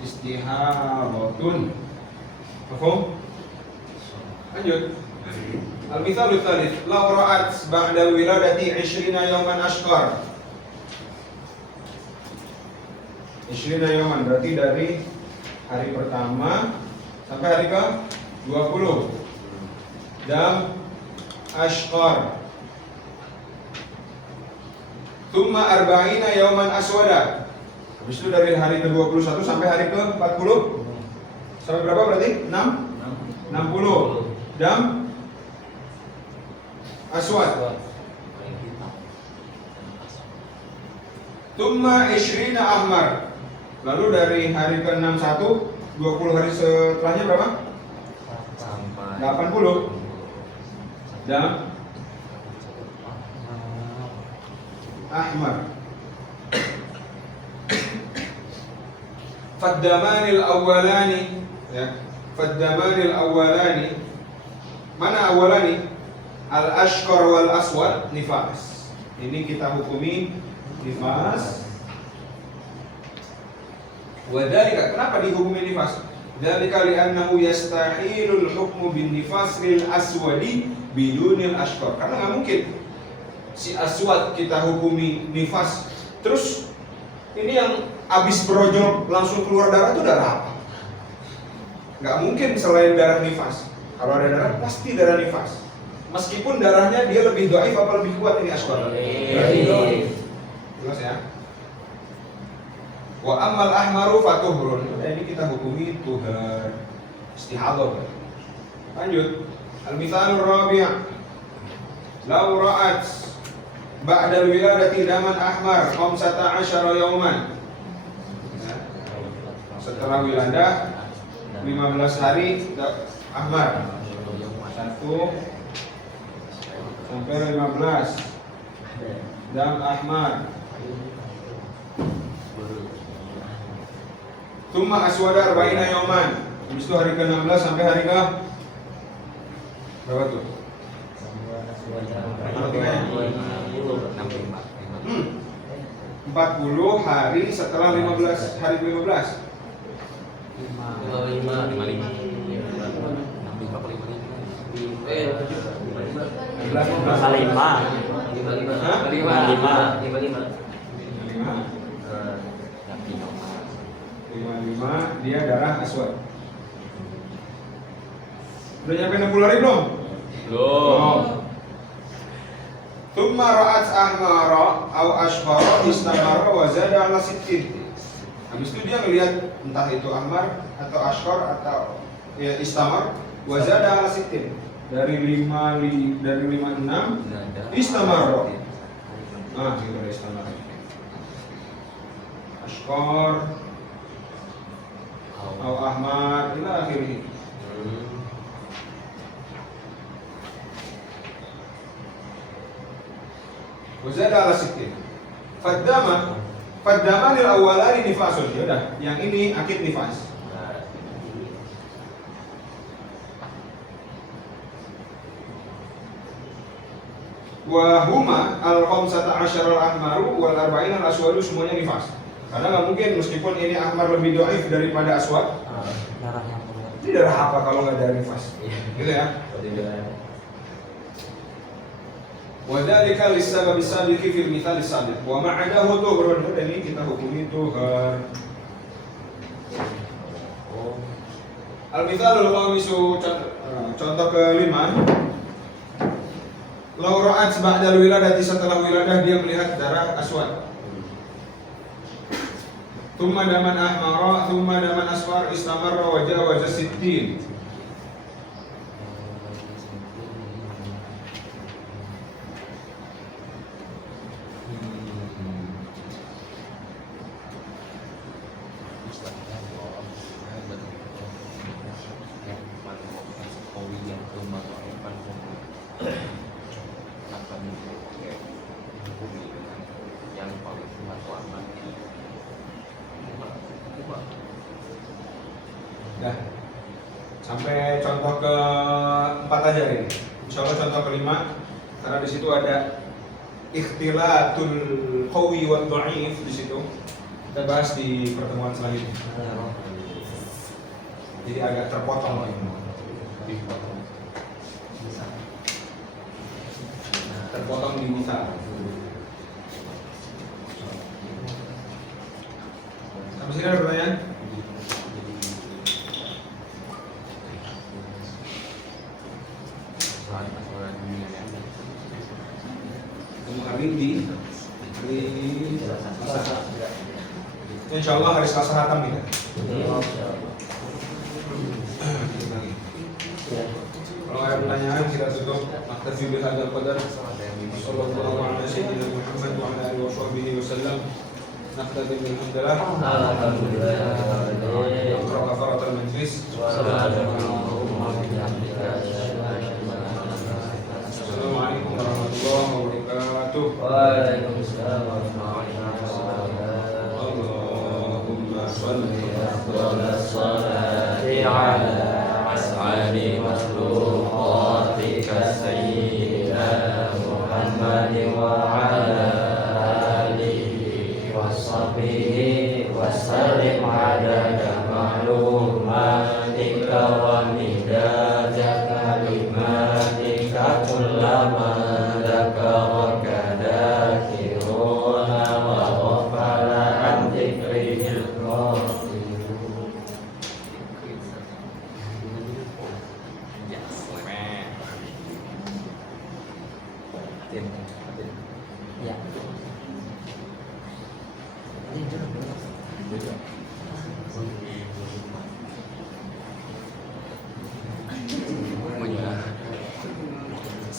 istihadatun. Paham? Lanjut. Al-mithalu tsalits, law ra'at ba'da wiladati 20 yawman ashqar. 20 yawman berarti dari hari pertama sampai hari ke 20. Dam ashqar. Thumma 40 yawman aswada. Habis itu dari hari ke-21 sampai hari ke-40. Sampai berapa berarti? 60. Dam aswad. Thumma 20 ahmar. Lalu dari hari ke-61, 20 hari setelahnya berapa? Sampai 80. Dam ahmar. Faddamanil awwalani, ya. Faddamanil awwalani. Mana awwalani? Al-ashqar wal aswad nifas. Ini kita hukumi nifas. Wadhalika, kenapa dihukumi nifas? Dzalika li'annahu yastahilul hukmu bin nifas lil aswadi bidunil ashqar. Karena nggak mungkin si aswad kita hukumi nifas, terus ini yang abis berojol langsung keluar darah itu darah apa? Nggak mungkin selain darah nifas. Kalau ada darah pasti darah nifas. Meskipun darahnya dia lebih dhaif apa lebih kuat ini aswad? Jelas ya? Wa ammal ahmaru fatuhrun. Ini kita hukumi tuhar istihadah. Lanjut. Al-mithalur rabi'. Law ra'at ba'da al-wiladati daman ahmar 15 yawman. Setelah wiladah 15 hari ahmar. 1 sampai 15 dam ahmar. Tsumma aswada 40 yawman. Habis itu hari ke-16 sampai hari ke berapa tuh? 40 hari setelah 15 hari ke-15. 55 dia darah aswad. Udah nyampe 60 hari belum? Belum. Tsumma ra'at ahmara aw ashqara istamara wa zada ala sittin. Habis itu dia ngelihat entah itu ahmar atau ashqar atau ya istamar wa zada ala sittin. Dari 56 istamara. Nah, itu dari istamara. Ashqar aw ahmar ila akhirih. Wazada ala sittin. Faddamanil awwalani nifasun. Ya udah, yang ini akid nifas. Wa huma al-khamsata asyara al-ahmaru wal arba'in al-aswadu, semuanya nifas. Karena nggak mungkin meskipun ini ahmar lebih dhaif daripada aswad. Ini darah apa kalau nggak darah nifas? Gitu ya. Wadzalika lisabab sabiqi fil mithal sabiq. Wa ma'adahu tuhrun. Dan ini kita hukumi tuhur. Al-mithalul khamisu, contoh kelima. Law ra'at ba'dal wiladati, setelah wiladah dia melihat darah aswad. Thumma daman ahmara, thumma daman asfar, istamarra wa jawaza sittin. Dah. Sampai contoh keempat aja ini. Insya Allah contoh kelima, karena di situ ada ikhtilatul qawi wa dhaif di situ. Kita bahas di pertemuan selanjutnya. Jadi agak terpotong ini. Terpotong di misal. Sampai sini ada pertanyaan? Ketemu hari di Selasa. Insya Allah hari Selasa hatam kita. Kalau ada pertanyaan kita tutup. Naktafi bihadzal qadar. Wassallallahu ala sayyidina Muhammad wa ala alihi wa sahbihi wasallam. Naktafi bilhamdulillah. Naqra kafaratul majlis. Assalamualaikum warahmatullahi wabarakatuh. Waalaikumsalam warahmatullahi wabarakatuh. Allahumma shalli ala salati ala as'ali makhluqatika sayyidina Muhammad wa ala alihi wa sahbihi wa sallim adada ma'lumatika wa midada kalimatika kullama dzakaraka dzakiruna wa ghafala an dzikrihil ghafilun. Ya.